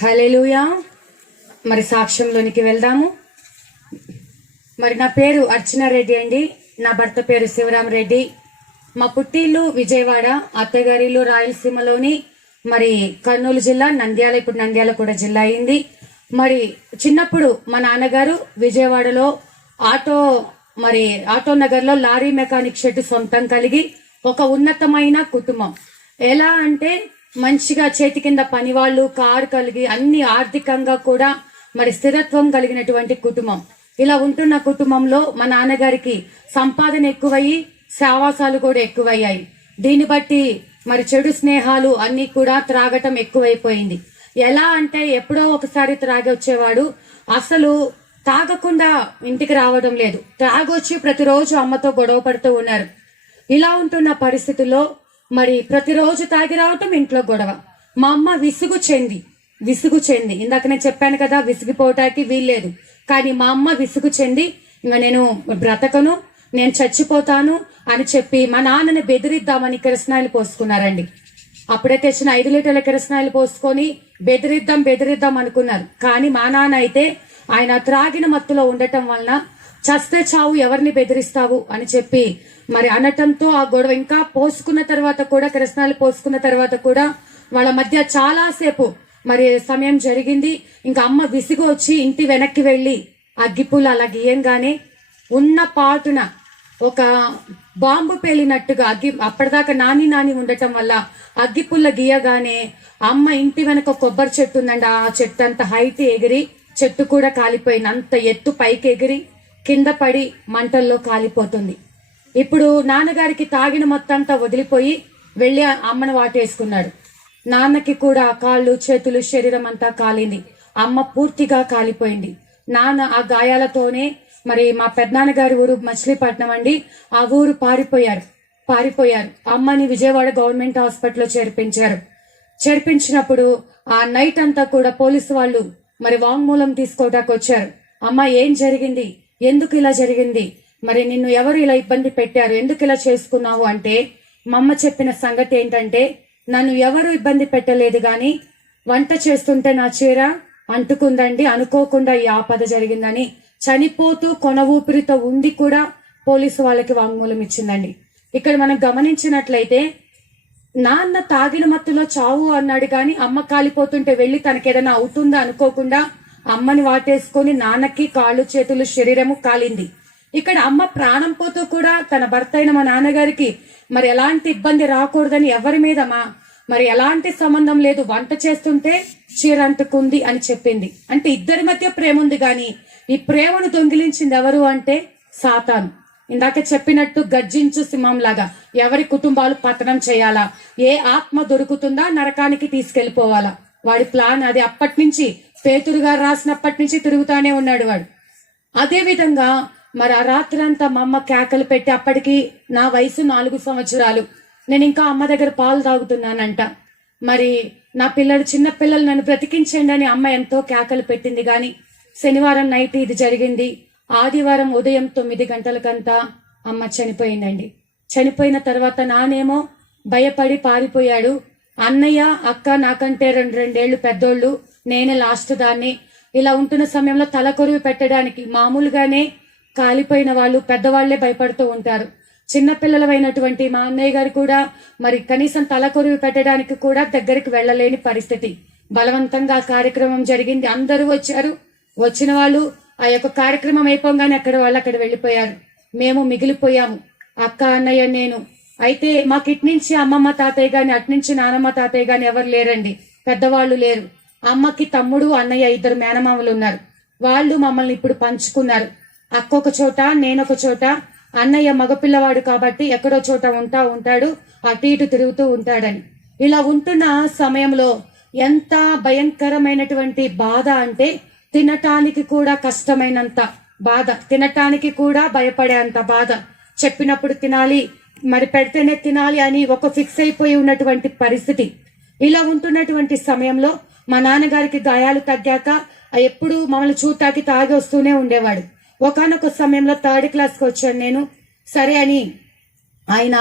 హల్లెలూయా. మరి సాక్ష్యంలోనికి వెళ్దాము. మరి నా పేరు అర్చనారెడ్డి అండి. నా భర్త పేరు శివరామరెడ్డి. మా పుట్టిల్లు విజయవాడ, అత్తగారిల్లు రాయలసీమలోని మరి కర్నూలు జిల్లా, నంద్యాల, ఇప్పుడు నంద్యాల కూడా జిల్లా అయింది. మరి చిన్నప్పుడు మా నాన్నగారు విజయవాడలో ఆటో నగర్ లో లారీ మెకానిక్ షెడ్ సొంతం కలిగి ఒక ఉన్నతమైన కుటుంబం. ఎలా అంటే మంచిగా చేతి కింద పని వాళ్ళు, కారు కలిగి అన్ని ఆర్థికంగా కూడా మరి స్థిరత్వం కలిగినటువంటి కుటుంబం. ఇలా ఉంటున్న కుటుంబంలో మా నాన్నగారికి సంపాదన ఎక్కువయ్యి సావాసాలు కూడా ఎక్కువయ్యాయి. దీన్ని బట్టి మరి చెడు స్నేహాలు అన్ని కూడా త్రాగటం ఎక్కువైపోయింది. ఎలా అంటే ఎప్పుడో ఒకసారి త్రాగి వచ్చేవాడు, అసలు తాగకుండా ఇంటికి రావడం లేదు. తాగొచ్చి ప్రతిరోజు అమ్మతో గొడవ పడుతూ ఉన్నారు. ఇలా ఉంటున్న పరిస్థితుల్లో మరి ప్రతిరోజు తాగి రావటం, ఇంట్లో గొడవ. మా అమ్మ విసుగు చెంది ఇందాక నేను చెప్పాను కదా, విసిగిపోవటానికి వీల్లేదు. కానీ మా అమ్మ విసుగు చెంది ఇంకా నేను బ్రతకను, నేను చచ్చిపోతాను అని చెప్పి మా నాన్నని బెదిరిద్దామని కిరసనాయిలు పోసుకున్నారండి. అప్పుడే తెచ్చిన 5 లీటర్ల కిరసనాయిలు పోసుకొని బెదిరిద్దాం అనుకున్నారు. కానీ మా నాన్న అయితే ఆయన త్రాగిన మత్తులో ఉండటం వలన చస్తే చావు, ఎవరిని బెదిరిస్తావు అని చెప్పి మరి అనటంతో ఆ గొడవ ఇంకా పోసుకున్న తర్వాత కూడా, కిరసనాయిలు పోసుకున్న తర్వాత కూడా వాళ్ళ మధ్య చాలాసేపు మరి సమయం జరిగింది. ఇంకా అమ్మ విసిగి వచ్చి ఇంటి వెనక్కి వెళ్లి అగ్గిపుల్ల అలా గీయంగానే ఉన్న పాటున ఒక బాంబు పేలినట్టుగా అప్పటిదాకా నాని ఉండటం వల్ల అగ్గిపుల్ల గీయగానే అమ్మ ఇంటి వెనక కొబ్బరి చెట్టు ఉందండి. ఆ చెట్టు అంత హైట్ ఎగిరి చెట్టు కూడా కాలిపోయింది. అంత ఎత్తు పైకి ఎగిరి కింద పడి మంటల్లో కాలిపోతుంది. ఇప్పుడు నాన్నగారికి తాగిన మొత్తంతా వదిలిపోయి వెళ్లి అమ్మను వాటేసుకున్నాడు. నాన్నకి కూడా కాళ్ళు, చేతులు, శరీరం అంతా కాలింది. అమ్మ పూర్తిగా కాలిపోయింది. నాన్న ఆ గాయాలతోనే మరి మా పెద్దనాన్నగారి ఊరు మచిలీపట్నం అండి, ఆ ఊరు పారిపోయారు. అమ్మని విజయవాడ గవర్నమెంట్ హాస్పిటల్లో చేర్పించినప్పుడు ఆ నైట్ అంతా కూడా పోలీసు వాళ్ళు మరి వాంగ్మూలం తీసుకోవడానికి వచ్చారు. అమ్మ ఏం జరిగింది, ఎందుకు ఇలా జరిగింది, మరి నిన్ను ఎవరు ఇలా ఇబ్బంది పెట్టారు, ఎందుకు ఇలా చేసుకున్నావు అంటే మా అమ్మ చెప్పిన సంగతి ఏంటంటే, నన్ను ఎవరు ఇబ్బంది పెట్టలేదు గాని వంట చేస్తుంటే నా చీర అంటుకుందండి, అనుకోకుండా ఈ ఆపద జరిగిందని చనిపోతూ కొన ఊపిరితో ఉండి కూడా పోలీసు వాళ్ళకి వాంగ్మూలం ఇచ్చిందండి. ఇక్కడ మనం గమనించినట్లయితే నాన్న తాగిన మత్తులో చావు అన్నాడు కానీ అమ్మ కాలిపోతుంటే వెళ్లి తనకేదైనా అవుతుందా అనుకోకుండా అమ్మని వాటేసుకొని నాన్నకి కాళ్ళు, చేతులు, శరీరము కాలింది. ఇక్కడ అమ్మ ప్రాణం పోతూ కూడా తన భర్త అయిన మా నాన్నగారికి మరి ఎలాంటి ఇబ్బంది రాకూడదని ఎవరి మీద మరి ఎలాంటి సంబంధం లేదు, వంట చేస్తుంటే చీర అంటుకుంది అని చెప్పింది. అంటే ఇద్దరి మధ్య ప్రేమ ఉంది గాని ఈ ప్రేమను దొంగిలించింది ఎవరు అంటే సాతాను. ఇందాక చెప్పినట్టు గర్జించు సింహంలాగా ఎవరి కుటుంబాలు పతనం చేయాలా, ఏ ఆత్మ దొరుకుతుందా నరకానికి తీసుకెళ్లిపోవాలా, వాడి ప్లాన్ అది. అప్పటి నుంచి పేతురు గారు రాసినప్పటి నుంచి తిరుగుతానే ఉన్నాడు వాడు. అదే విధంగా మరి ఆ రాత్రంతా మా అమ్మ కేకలు పెట్టి, అప్పటికి నా వయసు 4 సంవత్సరాలు, నేను ఇంకా అమ్మ దగ్గర పాలు తాగుతున్నానంట. మరి నా చిన్న పిల్లలు నన్ను బ్రతికించండి అని అమ్మ ఎంతో కేకలు పెట్టింది. గాని శనివారం నైట్ ఇది జరిగింది. ఆదివారం ఉదయం 9 గంటలకంతా అమ్మ చనిపోయిందండి. చనిపోయిన తర్వాత నానేమో భయపడి పారిపోయాడు. అన్నయ్య, అక్క నాకంటే 2 పెద్దోళ్ళు, నేనే లాస్ట్ దాన్ని. ఇలా ఉంటున్న సమయంలో తల కొరివి పెట్టడానికి మామూలుగానే కాలిపోయిన వాళ్ళు పెద్దవాళ్లే భయపడుతూ ఉంటారు. చిన్నపిల్లలమైనటువంటి మా అన్నయ్య గారు కూడా మరి కనీసం తల కొరివి పెట్టడానికి కూడా దగ్గరికి వెళ్లలేని పరిస్థితి. బలవంతంగా కార్యక్రమం జరిగింది. అందరూ వచ్చారు. వచ్చిన వాళ్ళు ఆ యొక్క కార్యక్రమం అయిపోగానే అక్కడ వెళ్ళిపోయారు. మేము మిగిలిపోయాము, అక్క, అన్నయ్య, నేను. అయితే మాకు ఇటు నుంచి అమ్మమ్మ తాతయ్య గాని, అటు నుంచి నానమ్మ తాతయ్య గాని ఎవరు లేరండి, పెద్దవాళ్ళు లేరు. అమ్మకి తమ్ముడు, అన్నయ్య 2 మేనమామలు ఉన్నారు. వాళ్ళు మమ్మల్ని ఇప్పుడు పంచుకున్నారు. అక్క ఒక చోట, నేనొక చోట. అన్నయ్య మగపిల్లవాడు కాబట్టి ఎక్కడో చోట ఉంటాడు, అటు ఇటు తిరుగుతూ ఉంటాడని. ఇలా ఉంటున్న సమయంలో ఎంత భయంకరమైనటువంటి బాధ అంటే తినటానికి కూడా కష్టమైనంత బాధ, తినటానికి కూడా భయపడేంత బాధ. చెప్పినప్పుడు తినాలి, మరి పెడితేనే తినాలి అని ఒక ఫిక్స్ అయిపోయి ఉన్నటువంటి పరిస్థితి. ఇలా ఉంటున్నటువంటి సమయంలో మా నాన్నగారికి గాయాలు తగ్గాక ఎప్పుడు మమ్మల్ని చూడటానికి తాగి వస్తూనే ఉండేవాడు. ఒకనొక సమయంలో 3rd క్లాస్కి వచ్చాను నేను. సరే అని ఆయన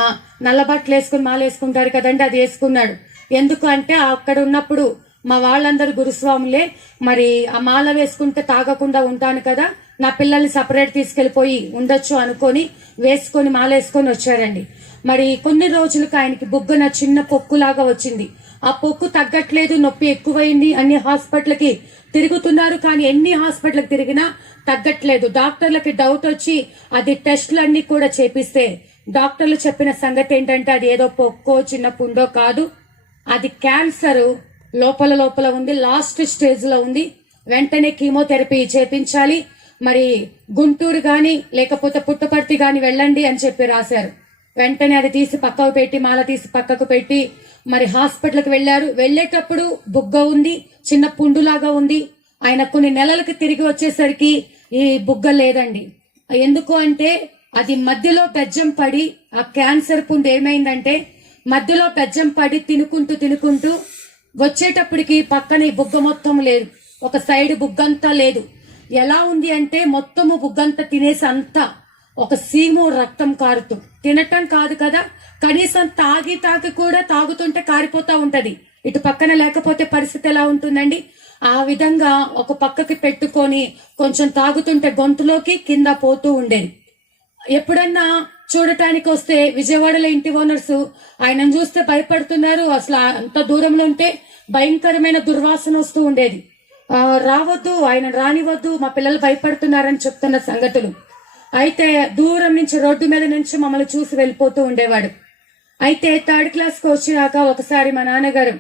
నల్ల బట్టలు వేసుకుని మాల వేసుకుంటారు కదండి, అది వేసుకున్నాడు. ఎందుకు అంటే అక్కడ ఉన్నప్పుడు మా వాళ్ళందరూ గురుస్వాములే, మరి ఆ మాల వేసుకుంటే తాగకుండా ఉంటాను కదా, నా పిల్లల్ని సపరేట్ తీసుకెళ్లిపోయి ఉండొచ్చు అనుకొని వేసుకొని మాల వేసుకొని వచ్చారండి. మరి కొన్ని రోజులకు ఆయనకి బుగ్గన చిన్న పొక్కులాగా వచ్చింది. ఆ పొక్కు తగ్గట్లేదు, నొప్పి ఎక్కువైంది, అన్ని హాస్పిటల్కి తిరుగుతున్నారు. కానీ ఎన్ని హాస్పిటల్కి తిరిగినా తగ్గట్లేదు. డాక్టర్లకి డౌట్ వచ్చి అది టెస్టులన్నీ కూడా చేపిస్తే డాక్టర్లు చెప్పిన సంగతి ఏంటంటే అది ఏదో పొక్కో చిన్న పుండో కాదు, అది క్యాన్సర్ లోపల ఉంది, లాస్ట్ స్టేజ్ లో ఉంది, వెంటనే కీమోథెరపీ చేపించాలి, మరి గుంటూరు గాని లేకపోతే పుట్టపర్తి గాని వెళ్ళండి అని చెప్పి రాశారు. వెంటనే అది తీసి పక్కకు పెట్టి, మాల తీసి పక్కకు పెట్టి మరి హాస్పిటల్కి వెళ్లారు. వెళ్లేటప్పుడు బుగ్గ ఉంది, చిన్న పుండులాగా ఉంది. ఆయన కొన్ని నెలలకు తిరిగి వచ్చేసరికి ఈ బుగ్గ లేదండి. ఎందుకు అంటే అది మధ్యలో బెజ్జం పడి, ఆ క్యాన్సర్ పుండు ఏమైందంటే మధ్యలో బెజ్జం పడి తినుకుంటూ వచ్చేటప్పటికి పక్కన ఈ బుగ్గ మొత్తం లేదు, ఒక సైడ్ బుగ్గంతా లేదు. ఎలా ఉంది అంటే మొత్తము బుగ్గంతా తినేసి అంతా ఒక సీము రక్తం కారుతూ, తినటం కాదు కదా, కనీసం తాగి కూడా తాగుతుంటే కారిపోతా ఉంటది. ఇటు పక్కన లేకపోతే పరిస్థితి ఎలా ఉంటుందండి? ఆ విధంగా ఒక పక్కకి పెట్టుకొని కొంచెం తాగుతుంటే గొంతులోకి కింద పోతూ ఉండేది. ఎప్పుడన్నా చూడటానికి వస్తే విజయవాడలో ఇంటి ఓనర్స్ ఆయనను చూస్తే భయపడుతున్నారు. అసలు అంత దూరంలో ఉంటే భయంకరమైన దుర్వాసన వస్తూ ఉండేది. రావద్దు, ఆయన రానివద్దు, మా పిల్లలు భయపడుతున్నారని చెప్తున్న సంగతులు. అయితే దూరం నుంచి రోడ్డు మీద నుంచి మమ్మల్ని చూసి వెళ్ళిపోతూ ఉండేవాడు. అయితే 3rd క్లాస్కి వచ్చాక ఒకసారి మా నాన్నగారు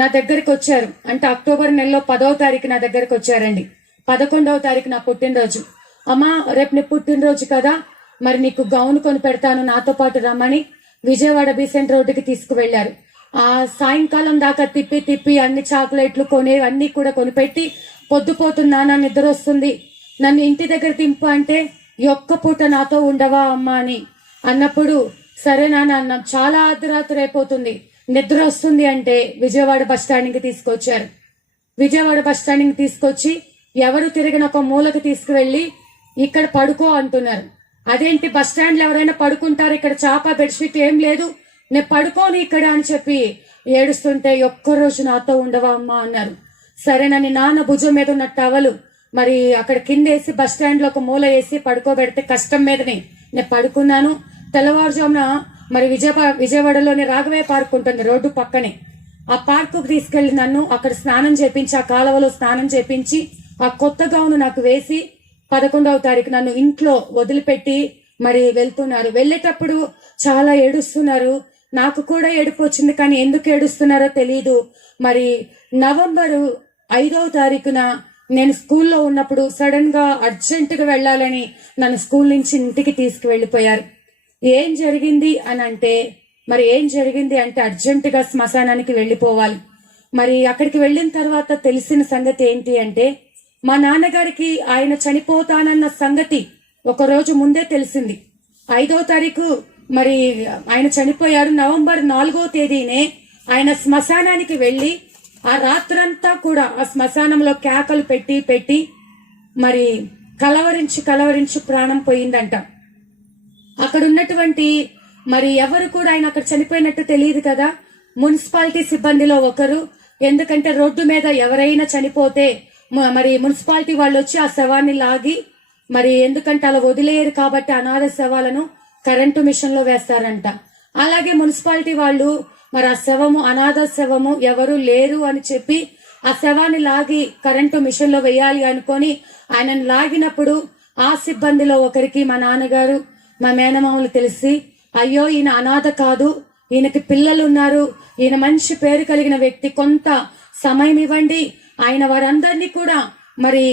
నా దగ్గరికి వచ్చారు. అంటే అక్టోబర్ నెలలో 10వ తారీఖు నా దగ్గరికి వచ్చారండి. 11వ తారీఖు నా పుట్టినరోజు. అమ్మా, రేపు నీ పుట్టినరోజు కదా, మరి నీకు గౌన్ కొని పెడతాను, నాతో పాటు రమ్మని విజయవాడ బీసెంట్ రోడ్డుకి తీసుకువెళ్లారు. ఆ సాయంకాలం దాకా తిప్పి అన్ని చాక్లెట్లు అన్ని కూడా కొనిపెట్టి, పొద్దుపోతున్నా, నా నిద్ర వస్తుంది, నన్ను ఇంటి దగ్గర దింపు అంటే, ఒక్క పూట నాతో ఉండవా అమ్మా అని అన్నప్పుడు, సరే నాన్న అన్నాం. చాలా అర్ధరాత్రి అయిపోతుంది, నిద్ర వస్తుంది అంటే విజయవాడ బస్టాండ్కి తీసుకొచ్చారు. విజయవాడ బస్టాండ్కి తీసుకొచ్చి ఎవరు తిరిగిన ఒక మూలకు తీసుకువెళ్లి ఇక్కడ పడుకో అంటున్నారు. అదేంటి, బస్టాండ్ లో ఎవరైనా పడుకుంటారు, ఇక్కడ చాప బెడ్షీట్ ఏం లేదు, నేను పడుకోని ఇక్కడ అని చెప్పి ఏడుస్తుంటే, ఒక్కరోజు నాతో ఉండవా అమ్మా అన్నారు. సరేనని నాన్న భుజం మీద ఉన్న టవలు మరి అక్కడ కిందేసి బస్టాండ్ లో ఒక మూల వేసి పడుకోబెడితే కష్టం మీదనే నేను పడుకున్నాను. తెల్లవారుజామున మరి విజయవాడలోని రాఘవయ్య పార్క్ ఉంటుంది రోడ్డు పక్కనే, ఆ పార్కు తీసుకెళ్లి నన్ను అక్కడ స్నానం చేపించి, ఆ కాలువలో స్నానం చేపించి, ఆ కొత్త గౌను నాకు వేసి 11వ తారీఖు నన్ను ఇంట్లో వదిలిపెట్టి మరి వెళ్తున్నారు. వెళ్ళేటప్పుడు చాలా ఏడుస్తున్నారు. నాకు కూడా ఏడుపు వచ్చింది, కానీ ఎందుకు ఏడుస్తున్నారో తెలియదు. మరి నవంబరు 5వ తారీఖున నేను స్కూల్లో ఉన్నప్పుడు సడన్ గా అర్జెంటుగా వెళ్ళాలని నన్ను స్కూల్ నుంచి ఇంటికి తీసుకువెళ్ళిపోయారు. ఏం జరిగింది అని అంటే, అర్జెంటుగా శ్మశానానికి వెళ్ళిపోవాలి. మరి అక్కడికి వెళ్ళిన తర్వాత తెలిసిన సంగతి ఏంటి అంటే, మా నాన్నగారికి ఆయన చనిపోతానన్న సంగతి ఒక రోజు ముందే తెలిసింది. 5వ తారీఖు మరి ఆయన చనిపోయారు. నవంబర్ 4వ తేదీనే ఆయన శ్మశానానికి వెళ్లి ఆ రాత్రంతా కూడా ఆ శ్మశానంలో కేకలు పెట్టి మరి కలవరించి ప్రాణం పోయిందంట. అక్కడ ఉన్నటువంటి మరి ఎవరు కూడా ఆయన అక్కడ చనిపోయినట్టు తెలియదు కదా, మున్సిపాలిటీ సిబ్బందిలో ఒకరు. ఎందుకంటే రోడ్డు మీద ఎవరైనా చనిపోతే మరి మున్సిపాలిటీ వాళ్ళు వచ్చి ఆ శవాన్ని లాగి, మరి ఎందుకంటే అలా వదిలేయరు కాబట్టి అనాథ శవాలను కరెంటు మిషన్ లో వేస్తారంట. అలాగే మున్సిపాలిటీ వాళ్ళు మరి ఆ శవము అనాథ శవము ఎవరు లేరు అని చెప్పి ఆ శవాన్ని లాగి కరెంటు మిషన్ లో వేయాలి అనుకొని ఆయనను లాగినప్పుడు ఆ సిబ్బందిలో ఒకరికి మా నాన్నగారు మా మేనమామలు తెలిసి, అయ్యో ఈయన అనాథ కాదు, ఈయనకి పిల్లలు ఉన్నారు, ఈయన మంచి పేరు కలిగిన వ్యక్తి, కొంత సమయం ఇవ్వండి, ఆయన వారందరినీ కూడా మరి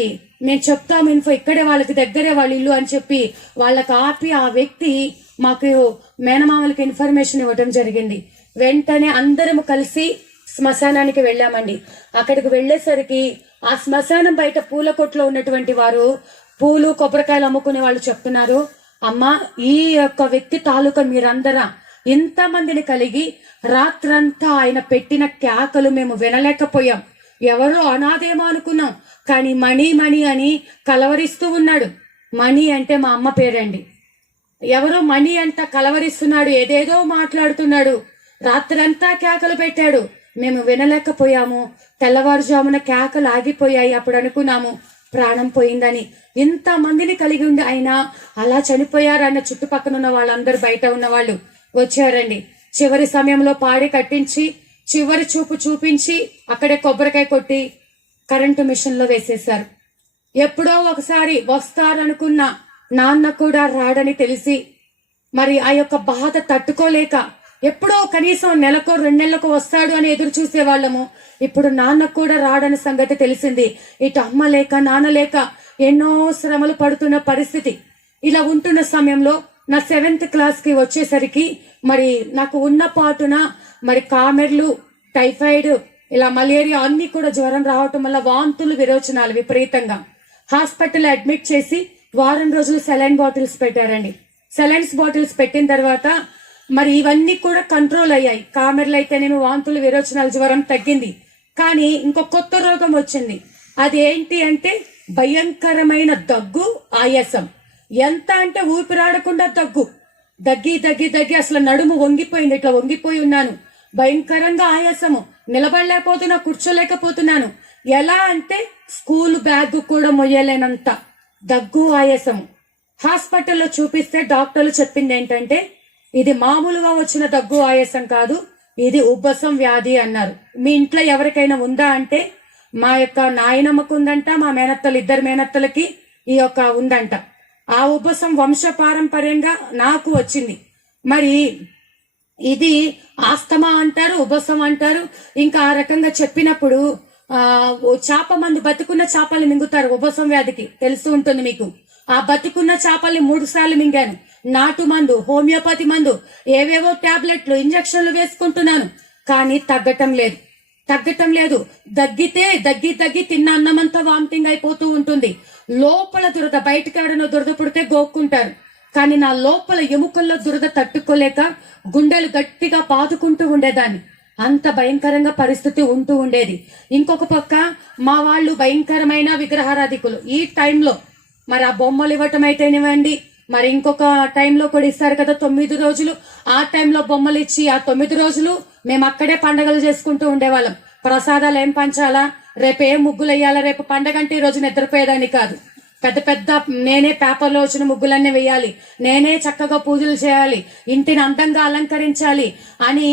మేము చెప్తాము, ఇక్కడే వాళ్ళకి దగ్గరే వాళ్ళ ఇల్లు అని చెప్పి వాళ్ళకి ఆపి ఆ వ్యక్తి మాకు మేనమామలకి ఇన్ఫర్మేషన్ ఇవ్వడం జరిగింది. వెంటనే అందరము కలిసి శ్మశానానికి వెళ్ళామండి. అక్కడికి వెళ్లేసరికి ఆ శ్మశానం బయట పూల కొట్లో ఉన్నటువంటి వారు పూలు కొబ్బరికాయలు అమ్ముకునే వాళ్ళు చెప్తున్నారు, అమ్మా ఈ యొక్క వ్యక్తి తాలూకా మీరందరా ఇంతమందిని కలిగి రాత్రంతా ఆయన పెట్టిన కేకలు మేము వినలేకపోయాం. ఎవరో అనాథేమో అనుకున్నాం, కానీ మణి అని కలవరిస్తూ ఉన్నాడు. మణి అంటే మా అమ్మ పేరండి. ఎవరో మణి అంట కలవరిస్తున్నాడు, ఏదేదో మాట్లాడుతున్నాడు. రాత్రంతా కేకలు పెట్టాడు. మేము వినలేకపోయాము. తెల్లవారుజామున కేకలు ఆగిపోయాయి. అప్పుడు అనుకున్నాము ప్రాణం పోయిందని. ఇంత మందిని కలిగి ఉండి ఆయన అలా చనిపోయారన్న చుట్టుపక్కల ఉన్న వాళ్ళందరూ, బయట ఉన్న వాళ్ళు వచ్చారండి. చివరి సమయంలో పాడి కట్టించి చివరి చూపు చూపించి అక్కడే కొబ్బరికాయ కొట్టి కరెంటు మిషన్ లో వేసేశారు. ఎప్పుడో ఒకసారి వస్తారనుకున్న నాన్న కూడా రాడని తెలిసి మరి ఆ యొక్క బాధ తట్టుకోలేక ఎప్పుడో కనీసం నెలకో 2 నెలలకు వస్తాడు అని ఎదురు చూసే వాళ్ళము. ఇప్పుడు నాన్న కూడా రాడని సంగతి తెలిసింది. ఇటు అమ్మ లేక నాన్న లేక ఎన్నో శ్రమలు పడుతున్న పరిస్థితి. ఇలా ఉంటున్న సమయంలో నా 7th క్లాస్ కి వచ్చేసరికి మరి నాకు ఉన్న పాటున మరి కామెర్లు, టైఫాయిడ్, ఇలా మలేరియా అన్ని కూడా జ్వరం రావటం వల్ల వాంతులు, విరోచనాలు విపరీతంగా. హాస్పిటల్ అడ్మిట్ చేసి వారం రోజులు సెలైన్ బాటిల్స్ పెట్టారండి. సెలైన్స్ బాటిల్స్ పెట్టిన తర్వాత మరి ఇవన్నీ కూడా కంట్రోల్ అయ్యాయి. కామెర్లు అయితేనేమో వాంతులు, విరోచనాలు, జ్వరం తగ్గింది. కానీ ఇంకో కొత్త రోగం వచ్చింది. అది ఏంటి అంటే భయంకరమైన దగ్గు, ఆయాసం. ఎంత అంటే ఊపిరాడకుండా దగ్గు, దగ్గి దగ్గి దగ్గి అసలు నడుము వంగిపోయింది. ఇట్లా వంగిపోయి ఉన్నాను. భయంకరంగా ఆయాసము, నిలబడలేకపోతున్నా, కూర్చోలేకపోతున్నాను. ఎలా అంటే స్కూల్ బ్యాగ్ కూడా మొయ్యలేనంత దగ్గు, ఆయాసము. హాస్పిటల్లో చూపిస్తే డాక్టర్లు చెప్పింది ఏంటంటే ఇది మామూలుగా వచ్చిన దగ్గు, ఆయాసం కాదు, ఇది ఉబ్బసం వ్యాధి అన్నారు. మీ ఇంట్లో ఎవరికైనా ఉందా అంటే మా యొక్క నాయనమ్మకు ఉందంట, మా మేనత్తలు, 2 మేనత్తలకి ఈ యొక్క ఉందంట. ఆ ఉబ్బసం వంశ పారంపర్యంగా నాకు వచ్చింది. మరి ఇది ఆస్తమా అంటారు, ఉబ్బసం అంటారు. ఇంకా ఆ రకంగా చెప్పినప్పుడు చేప మందు, బతికున్న చేపల్ని మింగుతారు ఉబ్బసం వ్యాధికి, తెలుసు ఉంటుంది మీకు. ఆ బతికున్న చేపల్ని 3 సార్లు మింగాను. నాటు మందు, హోమియోపతి మందు, ఏవేవో టాబ్లెట్లు, ఇంజక్షన్లు వేసుకుంటున్నాను. కానీ తగ్గటం లేదు. దగ్గితే దగ్గి తిన్న అన్నమంతా వామిటింగ్ అయిపోతూ ఉంటుంది. లోపల దురద, బయటకి ఆడనో దురద పుడితే గోక్కుంటారు. కానీ నా లోపల ఎముకల్లో దురద తట్టుకోలేక గుండెలు గట్టిగా పాదుకుంటూ ఉండేదాన్ని. అంత భయంకరంగా పరిస్థితి ఉంటూ ఉండేది. ఇంకొక పక్క మా వాళ్ళు భయంకరమైన విగ్రహారాధికులు. ఈ టైంలో మరి ఆ బొమ్మలు ఇవ్వటం అయితేనివ్వండి, మరి ఇంకొక టైంలో కూడా ఇస్తారు కదా 9 రోజులు. ఆ టైంలో బొమ్మలు ఇచ్చి ఆ 9 రోజులు మేము అక్కడే పండగలు చేసుకుంటూ ఉండేవాళ్ళం. ప్రసాదాలు ఏం పంచాలా, రేపు ఏం ముగ్గులు వేయాలా, రేపు పండగ అంటే ఈ రోజు నిద్రపోయేదాన్ని కాదు. పెద్ద నేనే పేపర్లో వచ్చిన ముగ్గులన్నీ వేయాలి, నేనే చక్కగా పూజలు చేయాలి, ఇంటిని అందంగా అలంకరించాలి అని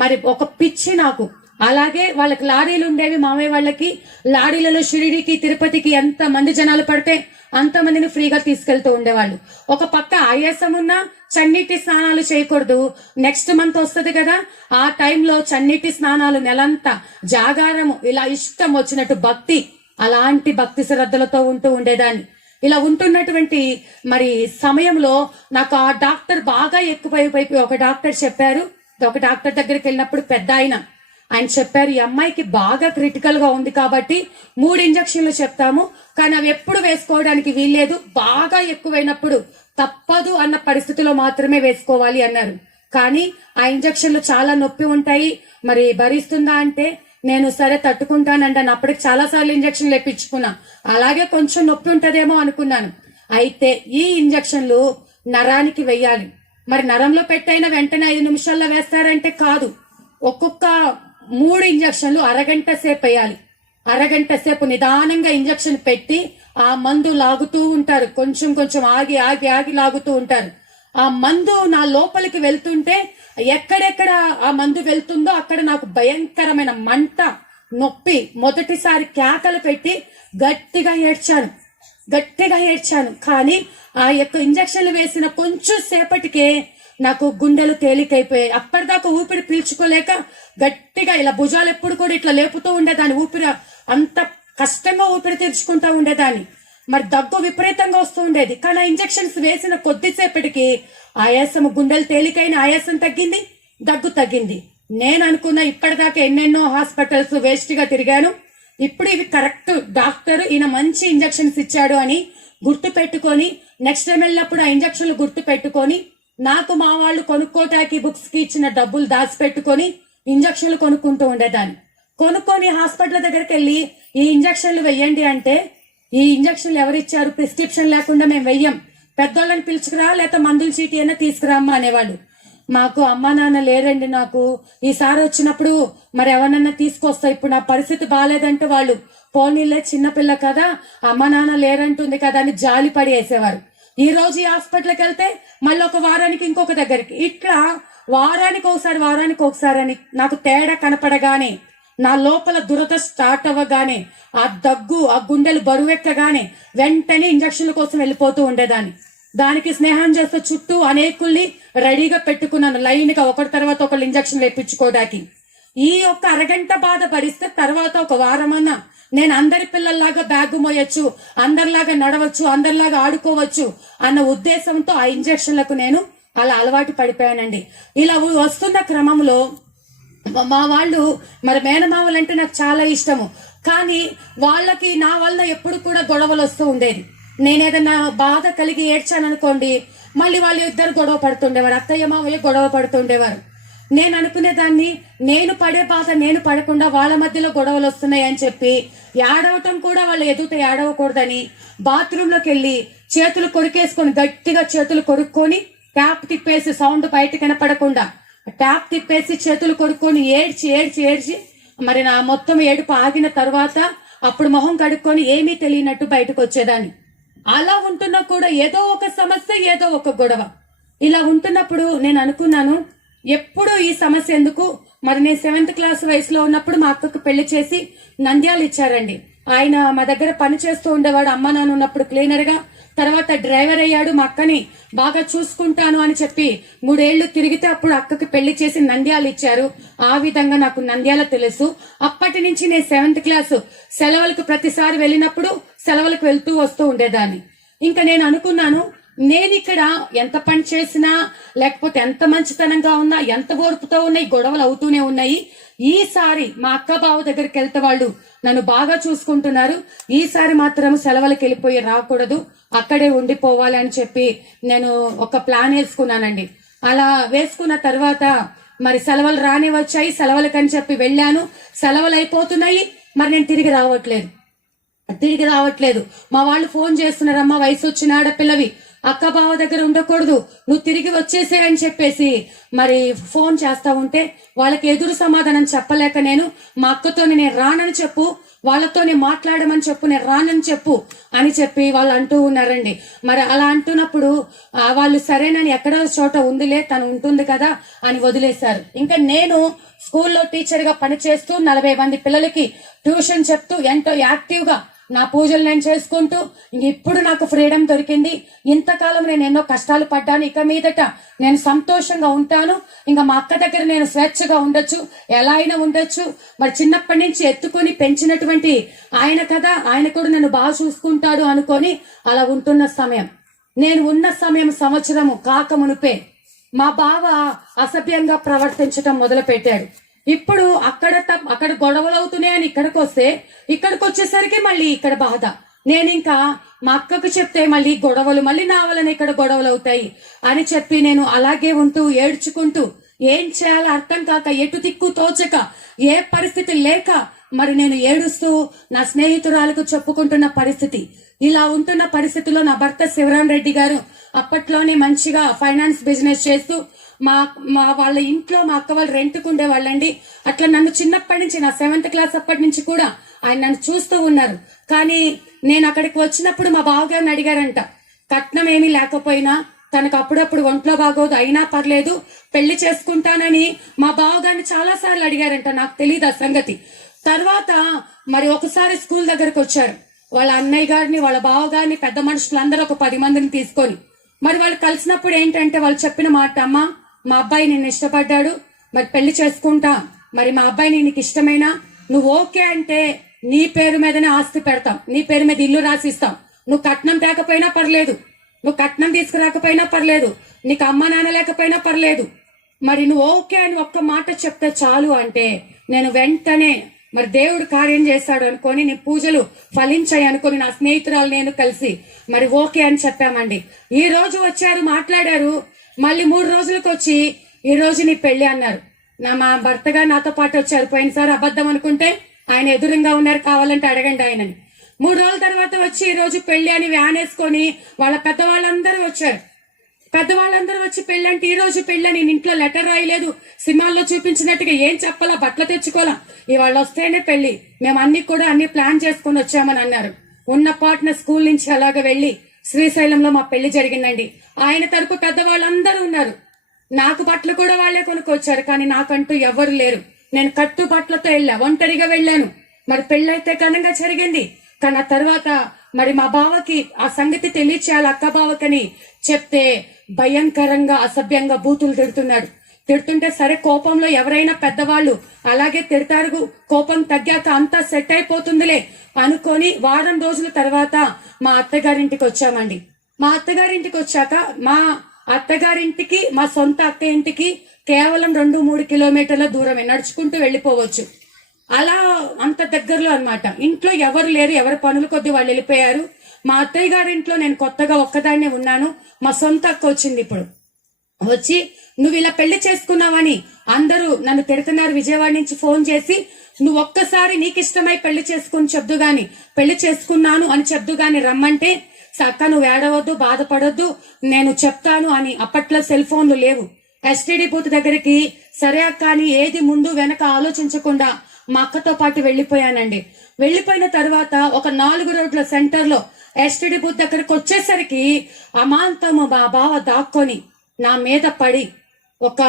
మరి ఒక పిచ్చి నాకు. అలాగే వాళ్ళకి లారీలు ఉండేవి, మామయ్య వాళ్ళకి. లారీలలో షిరిడికి, తిరుపతికి ఎంత మంది జనాలు పడితే అంతమందిని ఫ్రీగా తీసుకెళ్తూ ఉండేవాళ్ళు. ఒక పక్క ఆయాసం ఉన్నా చన్నీటి స్నానాలు చేయకూడదు. నెక్స్ట్ మంత్ వస్తుంది కదా, ఆ టైంలో చన్నీటి స్నానాలు, నెలంతా జాగారము, ఇలా ఇష్టం వచ్చినట్టు భక్తి, అలాంటి భక్తి శ్రద్ధలతో ఉంటూ ఉండేదాన్ని. ఇలా ఉంటున్నటువంటి మరి సమయంలో నాకు ఆ డాక్టర్ బాగా ఎక్కువైపోయి ఒక డాక్టర్ చెప్పారు. ఒక డాక్టర్ దగ్గరికి వెళ్ళినప్పుడు పెద్ద ఆయన చెప్పారు, ఈ అమ్మాయికి బాగా క్రిటికల్ గా ఉంది కాబట్టి 3 ఇంజక్షన్లు చెప్తాము, కానీ అవి ఎప్పుడు వేసుకోవడానికి వీల్లేదు, బాగా ఎక్కువైనప్పుడు తప్పదు అన్న పరిస్థితిలో మాత్రమే వేసుకోవాలి అన్నారు. కానీ ఆ ఇంజక్షన్లు చాలా నొప్పి ఉంటాయి, మరి భరిస్తుందా అంటే నేను సరే తట్టుకుంటానంటే అప్పటికి చాలా సార్లు ఇంజక్షన్లు వేయించుకున్నా. అలాగే కొంచెం నొప్పి ఉంటదేమో అనుకున్నాను. అయితే ఈ ఇంజక్షన్లు నరానికి వెయ్యాలి. మరి నరంలో పెట్టైన వెంటనే 5 నిమిషాల్లో వేస్తారంటే కాదు. ఒక్కొక్క 3 ఇంజక్షన్లు అరగంట సేపు వేయాలి. అరగంట సేపు నిదానంగా ఇంజక్షన్ పెట్టి ఆ మందు లాగుతూ ఉంటారు. కొంచెం ఆగి లాగుతూ ఉంటారు. ఆ మందు నా లోపలికి వెళ్తుంటే ఎక్కడెక్కడ ఆ మందు వెళ్తుందో అక్కడ నాకు భయంకరమైన మంట, నొప్పి. మొదటిసారి కేకలు పెట్టి గట్టిగా ఏడ్చాను. కానీ ఆ యొక్క ఇంజక్షన్లు వేసిన కొంచెం సేపటికే నాకు గుండెలు తేలికైపోయాయి. అప్పటిదాకా ఊపిరి పీల్చుకోలేక గట్టిగా ఇలా భుజాలు ఎప్పుడు కూడా ఇట్లా లేపుతూ ఉండేదాన్ని. ఊపిరి అంత కష్టంగా ఊపిరి తీర్చుకుంటూ ఉండేదాన్ని. మరి దగ్గు విపరీతంగా వస్తూ ఉండేది. కానీ ఆ ఇంజక్షన్స్ వేసిన కొద్దిసేపటికి ఆయాసం, గుండెలు తేలికైన ఆయాసం తగ్గింది, దగ్గు తగ్గింది. నేను అనుకున్న ఇప్పటిదాకా ఎన్నెన్నో హాస్పిటల్స్ వేస్ట్ గా తిరిగాను, ఇప్పుడు ఇవి కరెక్ట్, డాక్టర్ ఈయన మంచి ఇంజక్షన్స్ ఇచ్చాడు అని గుర్తు పెట్టుకొని నెక్స్ట్ టైం వెళ్ళినప్పుడు ఆ ఇంజక్షన్లు గుర్తు పెట్టుకొని నాకు మా వాళ్ళు కొనుక్కోటానికి బుక్స్ కి ఇచ్చిన డబ్బులు దాచిపెట్టుకొని ఇంజక్షన్లు కొనుక్కుంటూ ఉండేదాన్ని. కొనుక్కొని హాస్పిటల్ దగ్గరికి వెళ్ళి ఈ ఇంజక్షన్లు వెయ్యండి అంటే ఈ ఇంజక్షన్లు ఎవరిచ్చారు, ప్రిస్క్రిప్షన్ లేకుండా మేము వెయ్యం, పెద్దోళ్ళని పిలుచుకురా లేకపోతే మందుల చీటీ అయినా తీసుకురామ్మా అనేవాళ్ళు. మాకు అమ్మా నాన్న లేరండి, నాకు ఈసారి వచ్చినప్పుడు మరి ఎవరన్నా తీసుకొస్తా, ఇప్పుడు నా పరిస్థితి బాగాలేదంటే వాళ్ళు పోనీలే చిన్నపిల్ల కదా అమ్మా నాన్న లేరంటుంది కదా అని జాలి పడి వేసేవారు. ఈ రోజు ఈ హాస్పిటల్కి వెళ్తే మళ్ళీ ఒక వారానికి ఇంకొక దగ్గరికి, ఇట్లా వారానికి ఒకసారి అని నాకు తేడా కనపడగానే, నా లోపల దురద స్టార్ట్ అవ్వగానే, ఆ దగ్గు ఆ గుండెలు బరువెక్కగానే వెంటనే ఇంజక్షన్ల కోసం వెళ్ళిపోతూ ఉండేదాన్ని. దానికి స్నేహం చేస్తూ చుట్టూ అనేకుల్ని రెడీగా పెట్టుకున్నాను, లైన్ గా ఒకరి తర్వాత ఒకళ్ళు ఇంజక్షన్ వేయించుకోవడానికి. ఈ ఒక్క అరగంట బాధ భరిస్తే తర్వాత ఒక వారమన్నా నేను అందరి పిల్లల్లాగా బ్యాగ్ మోయొచ్చు, అందరిలాగా నడవచ్చు, అందరిలాగా ఆడుకోవచ్చు అన్న ఉద్దేశంతో ఆ ఇంజక్షన్లకు నేను అలా అలవాటు పడిపోయానండి. ఇలా వస్తున్న క్రమంలో మా వాళ్ళు మరి మేనమామలు అంటే నాకు చాలా ఇష్టము, కానీ వాళ్ళకి నా వల్ల ఎప్పుడు కూడా గొడవలు వస్తూ ఉండేది. నేనేదన్నా బాధ కలిగి ఏడ్చాననుకోండి, మళ్ళీ వాళ్ళు ఇద్దరు గొడవ పడుతుండేవారు, అత్తయ్య మామయ్య గొడవ పడుతుండేవారు. నేను అనుకునేదాన్ని, నేను పడే బాధ నేను పడకుండా వాళ్ళ మధ్యలో గొడవలు వస్తున్నాయి అని చెప్పి ఏడవటం కూడా వాళ్ళ ఎదుట ఏడవకూడదని బాత్రూంలోకి వెళ్ళి చేతులు కొరికేసుకొని, గట్టిగా చేతులు కొరుక్కొని ట్యాప్ తిప్పేసి సౌండ్ బయట కనపడకుండా ట్యాప్ తిప్పేసి చేతులు కొరుక్కొని ఏడ్చి మరి నా మొత్తం ఏడుపు ఆగిన తర్వాత అప్పుడు మొహం కడుక్కొని ఏమీ తెలియనట్టు బయటకు వచ్చేదాన్ని. అలా ఉంటున్నా కూడా ఏదో ఒక సమస్య, ఏదో ఒక గొడవ. ఇలా ఉంటున్నప్పుడు నేను అనుకున్నాను, ఎప్పుడు ఈ సమస్య ఎందుకు? మరి నేను 7th క్లాస్ వయసులో ఉన్నప్పుడు మా అక్కకు పెళ్లి చేసి నంద్యాలు ఇచ్చారండి. ఆయన మా దగ్గర పని చేస్తూ ఉండేవాడు, అమ్మ నాన్న ఉన్నప్పుడు క్లీనర్ గా, తర్వాత డ్రైవర్ అయ్యాడు. మా అక్కని బాగా చూసుకుంటాను అని చెప్పి 3 ఏళ్లు తిరిగితే అప్పుడు అక్కకి పెళ్లి చేసి నంద్యాలు ఇచ్చారు. ఆ విధంగా నాకు నంద్యాల తెలుసు. అప్పటి నుంచి నేను 7th క్లాస్ సెలవులకు ప్రతిసారి వెళ్ళినప్పుడు సెలవులకు వెళ్తూ వస్తూ ఉండేదాన్ని. ఇంకా నేను అనుకున్నాను, నేను ఇక్కడ ఎంత పని చేసినా, లేకపోతే ఎంత మంచితనంగా ఉన్నా, ఎంత ఓర్పుతో ఉన్నా ఈ గొడవలు అవుతూనే ఉన్నాయి. ఈసారి మా అక్క బావ దగ్గరికి వెళ్తే వాళ్ళు నన్ను బాగా చూసుకుంటున్నారు, ఈసారి మాత్రం సెలవులకు వెళ్ళిపోయి రాకూడదు, అక్కడే ఉండిపోవాలి అని చెప్పి నేను ఒక ప్లాన్ వేసుకున్నానండి. అలా వేసుకున్న తర్వాత మరి సెలవులు రానే వచ్చాయి. సెలవులకని చెప్పి వెళ్ళాను, సెలవులు అయిపోతున్నాయి, మరి నేను తిరిగి రావట్లేదు. మా వాళ్ళు ఫోన్ చేస్తున్నారమ్మా, వయసు వచ్చిన ఆడపిల్లవి, అక్క బావ దగ్గర ఉండకూడదు, నువ్వు తిరిగి వచ్చేసే అని చెప్పేసి మరి ఫోన్ చేస్తా ఉంటే వాళ్ళకి ఎదురు సమాధానం చెప్పలేక నేను మా అక్కతోని నేను రానని చెప్పు, వాళ్ళతోనే మాట్లాడమని చెప్పు, నేను రానని చెప్పు అని చెప్పి వాళ్ళు అంటూ ఉన్నారండి. మరి అలా అంటున్నప్పుడు వాళ్ళు సరేనని ఎక్కడో చోట ఉందిలే తను ఉంటుంది కదా అని వదిలేశారు. ఇంకా నేను స్కూల్లో టీచర్ గా పనిచేస్తూ 40 మంది పిల్లలకి ట్యూషన్ చెప్తూ ఎంతో యాక్టివ్ గా నా పూజలు నేను చేసుకుంటూ ఇప్పుడు నాకు ఫ్రీడమ్ దొరికింది. ఇంతకాలం నేను ఎన్నో కష్టాలు పడ్డాను, ఇక మీదట నేను సంతోషంగా ఉంటాను. ఇంకా మా అక్క దగ్గర నేను స్వేచ్ఛగా ఉండొచ్చు, ఎలా అయినా ఉండొచ్చు. మరి చిన్నప్పటి నుంచి ఎత్తుకొని పెంచినటువంటి ఆయన కదా, ఆయన కూడా నన్ను బాగా చూసుకుంటాడు అనుకొని అలా ఉంటున్న సమయం, నేను ఉన్న సమయం సంవత్సరము కాక మునిపే మా బావ అసభ్యంగా ప్రవర్తించటం మొదలు పెట్టాడు. ఇప్పుడు అక్కడ గొడవలు అవుతున్నాయని ఇక్కడికి వచ్చేసరికి మళ్ళీ ఇక్కడ బాధ. నేను ఇంకా మా అక్కకు చెప్తే మళ్ళీ గొడవలు, మళ్ళీ నా వలన ఇక్కడ గొడవలు అవుతాయి అని చెప్పి నేను అలాగే ఉంటూ ఏడ్చుకుంటూ ఏం చేయాలో అర్థం కాక, ఎటు దిక్కు తోచక, ఏ పరిస్థితి లేక మరి నేను ఏడుస్తూ నా స్నేహితురాలకు చెప్పుకుంటున్న పరిస్థితి. ఇలా ఉంటున్న పరిస్థితిలో నా భర్త శివరాం రెడ్డి గారు అప్పట్లోనే మంచిగా ఫైనాన్స్ బిజినెస్ చేస్తూ మా వాళ్ళ ఇంట్లో మా అక్క వాళ్ళు రెంట్కు ఉండేవాళ్ళండి. అట్లా నన్ను చిన్నప్పటి నుంచి, నా 7th క్లాస్ అప్పటి నుంచి కూడా ఆయన నన్ను చూస్తూ ఉన్నారు. కానీ నేను అక్కడికి వచ్చినప్పుడు మా బావగారిని అడిగారంట, కట్నం ఏమీ లేకపోయినా తనకు అప్పుడప్పుడు ఒంట్లో బాగోదు, అయినా పర్లేదు పెళ్లి చేసుకుంటానని మా బావగారిని చాలా సార్లు అడిగారంట. నాకు తెలియదు ఆ సంగతి. తర్వాత మరి ఒకసారి స్కూల్ దగ్గరకు వచ్చారు వాళ్ళ అన్నయ్య గారిని, వాళ్ళ బావగారిని, పెద్ద మనుషులందరూ ఒక 10 మందిని తీసుకొని. మరి వాళ్ళు కలిసినప్పుడు ఏంటంటే వాళ్ళు చెప్పిన మాట, అమ్మా మా అబ్బాయి నిన్ను ఇష్టపడ్డాడు, మరి పెళ్లి చేసుకుంటా, మరి మా అబ్బాయి నీకు ఇష్టమైనా నువ్వు ఓకే అంటే నీ పేరు మీదనే ఆస్తి పెడతాం, నీ పేరు మీద ఇల్లు రాసిస్తాం, నువ్వు కట్నం తేకపోయినా పర్లేదు, నువ్వు కట్నం తీసుకురాకపోయినా పర్లేదు, నీకు అమ్మ నాన్న లేకపోయినా పర్లేదు, మరి నువ్వు ఓకే అని ఒక్క మాట చెప్తే చాలు అంటే నేను వెంటనే మరి దేవుడు కార్యం చేశాడు అనుకొని, నేను పూజలు ఫలించాయి అనుకొని నా స్నేహితురాలు నేను కలిసి మరి ఓకే అని చెప్పామండి. ఈ రోజు వచ్చారు, మాట్లాడారు, మళ్ళీ 3 రోజులకు వచ్చి ఈ రోజు నీ పెళ్లి అన్నారు. మా భర్తగా నాతో పాటు వచ్చారు. పోయినసారి అబద్ధం అనుకుంటే ఆయన ఎదురుగా ఉన్నారు, కావాలంటే అడగండి ఆయనని. 3 రోజుల తర్వాత వచ్చి ఈ రోజు పెళ్లి అని వ్యాన్ వేసుకొని వాళ్ళ పెద్దవాళ్ళందరూ వచ్చారు. పెద్దవాళ్ళందరూ వచ్చి పెళ్ళంటే ఈ రోజు పెళ్ళని నేను ఇంట్లో లెటర్ రాయలేదు, సినిమాల్లో చూపించినట్టుగా ఏం చెప్పాలా, బట్టలు తెచ్చుకోవాలా, ఇవాళ వస్తేనే పెళ్లి, మేము అన్ని ప్లాన్ చేసుకుని వచ్చామని అన్నారు. ఉన్న పాటన స్కూల్ నుంచి అలాగ వెళ్లి శ్రీశైలంలో మా పెళ్లి జరిగిందండి. ఆయన తరపు పెద్దవాళ్ళందరూ ఉన్నారు. నాకు బట్టలు కూడా వాళ్లే కొనుక్కొచ్చారు, కానీ నాకంటూ ఎవరు లేరు. నేను కట్టు బట్టలతో వెళ్ళా, ఒంటరిగా వెళ్ళాను. మరి పెళ్ళైతే ఘనంగా జరిగింది. కానీ ఆ తర్వాత మరి మా బావకి ఆ సంగతి తెలియచేయాలి అక్క బావకని చెప్తే భయంకరంగా అసభ్యంగా బూతులు తిడుతుంటే సరే కోపంలో ఎవరైనా పెద్దవాళ్ళు అలాగే తిడతారు, కోపం తగ్గాక అంతా సెట్ అయిపోతుందిలే అనుకొని వారం రోజుల తర్వాత మా అత్తగారింటికి వచ్చామండి. మా అత్తగారింటికి వచ్చాక మా అత్తగారింటికి మా సొంత అక్క ఇంటికి కేవలం 2-3 కిలోమీటర్ల దూరమే, నడుచుకుంటూ వెళ్లిపోవచ్చు. అలా అంత దగ్గరలో అన్నమాట. ఇంట్లో ఎవరు లేరు, ఎవరి పనులు కొద్ది వాళ్ళు వెళ్ళిపోయారు. మా అత్తయ్య గారి ఇంట్లో నేను కొత్తగా ఒక్కదాన్నే ఉన్నాను. మా సొంత అక్క వచ్చింది. ఇప్పుడు వచ్చి నువ్వు ఇలా పెళ్లి చేసుకున్నావని అందరూ నన్ను తిడుతున్నారు. విజయవాడ నుంచి ఫోన్ చేసి నువ్వు ఒక్కసారి నీకు ఇష్టమై పెళ్లి చేసుకుని చెప్దు గాని, పెళ్లి చేసుకున్నాను అని చెప్దు గాని రమ్మంటే, అక్క నువ్వు ఏడవద్దు, బాధపడొద్దు, నేను చెప్తాను అని. అప్పట్లో సెల్ ఫోన్లు లేవు. ఎస్టీడీ బూత్ దగ్గరికి సరే అక్క అని ఏది ముందు వెనక ఆలోచించకుండా మా అక్కతో పాటు వెళ్లిపోయానండి. వెళ్లిపోయిన తర్వాత ఒక 4 రోడ్ల సెంటర్ లో ఎస్టీడీ బూత్ దగ్గరకు వచ్చేసరికి అమాంతము మా బావ దాక్కొని నా మీద పడి ఒక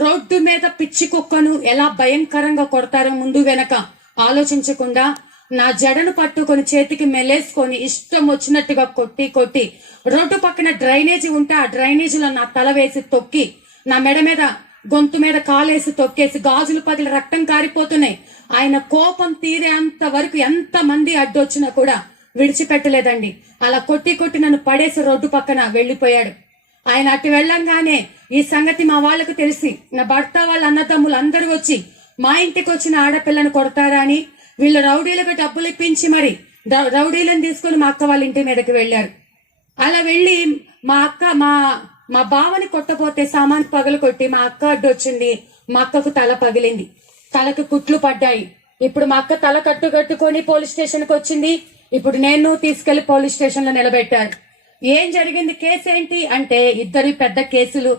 రోడ్డు మీద పిచ్చి కుక్కను ఎలా భయంకరంగా కొడతారో ముందు వెనక ఆలోచించకుండా నా జడను పట్టుకొని చేతికి మెలేసుకొని ఇష్టం వచ్చినట్టుగా కొట్టి రోడ్డు పక్కన డ్రైనేజీ ఉంటే ఆ డ్రైనేజీలో నా తల వేసి తొక్కి నా మెడ మీద గొంతు మీద కాలేసి తొక్కేసి గాజులు పగిలి రక్తం కారిపోతున్నాయి. ఆయన కోపం తీరేంత వరకు ఎంత మంది అడ్డొచ్చినా కూడా విడిచిపెట్టలేదండి. అలా కొట్టి నన్ను పడేసి రోడ్డు పక్కన వెళ్లిపోయాడు. ఆయన అటు వెళ్ళంగానే ఈ సంగతి మా వాళ్ళకు తెలిసి నా భర్త వాళ్ళ అన్నదమ్ములు అందరూ వచ్చి మా ఇంటికి వచ్చిన ఆడపిల్లను కొడతారా అని వీళ్ళు రౌడీలకు డబ్బులు ఇప్పించి మరి రౌడీలను తీసుకుని మా అక్క వాళ్ళ ఇంటి మీదకి వెళ్లారు. అలా వెళ్లి మా అక్క మా బావని కొట్టపోతే సామాన్ పగలు కొట్టి మా అక్క అడ్డొచ్చింది. మా అక్కకు తల పగిలింది, తలకు కుట్లు పడ్డాయి. ఇప్పుడు మా అక్క తల కట్టుకొని పోలీస్ స్టేషన్ కి వచ్చింది. ఇప్పుడు నేను తీసుకెళ్లి పోలీస్ స్టేషన్ లో నిలబెట్టారు. ఏం జరిగింది, కేసు ఏంటి అంటే ఇద్దరు పెద్ద కేసులు,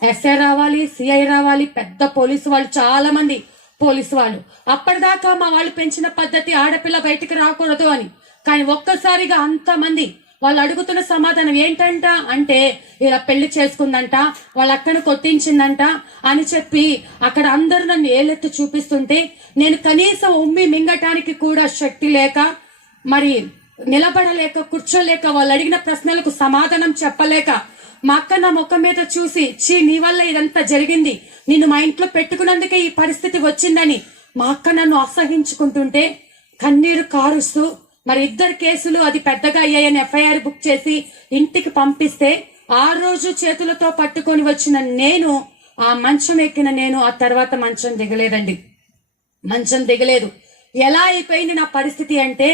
ఎస్ఐ రావాలి, సిఐ రావాలి, పెద్ద పోలీసు వాళ్ళు, చాలా మంది పోలీసు వాళ్ళు. అప్పటిదాకా మా వాళ్ళు పెంచిన పద్ధతి ఆడపిల్ల బయటికి రాకూడదు అని. కానీ ఒక్కసారిగా అంతమంది వాళ్ళు అడుగుతున్న సమాధానం ఏంటంట అంటే ఇలా పెళ్లి చేసుకుందంట, వాళ్ళ అక్కను కొట్టించిందంట అని చెప్పి అక్కడ అందరూ నన్ను ఏలెత్తి చూపిస్తుంటే నేను కనీసం ఉమ్మి మింగటానికి కూడా శక్తి లేక, మరి నిలబడలేక, కూర్చోలేక, వాళ్ళు అడిగిన ప్రశ్నలకు సమాధానం చెప్పలేక మా అక్క నా ముఖం మీద చూసి నీ వల్ల ఇదంతా జరిగింది, నిన్ను మా ఇంట్లో పెట్టుకున్నందుకే ఈ పరిస్థితి వచ్చిందని మా అక్క నన్ను అసహించుకుంటుంటే కన్నీరు కారుస్తూ మరి ఇద్దరు కేసులు అది పెద్దగా అయ్యాయని ఎఫ్ఐఆర్ బుక్ చేసి ఇంటికి పంపిస్తే ఆ రోజు చేతులతో పట్టుకొని వచ్చిన నేను, ఆ మంచం ఎక్కిన నేను ఆ తర్వాత మంచం దిగలేదు. ఎలా అయిపోయింది నా పరిస్థితి అంటే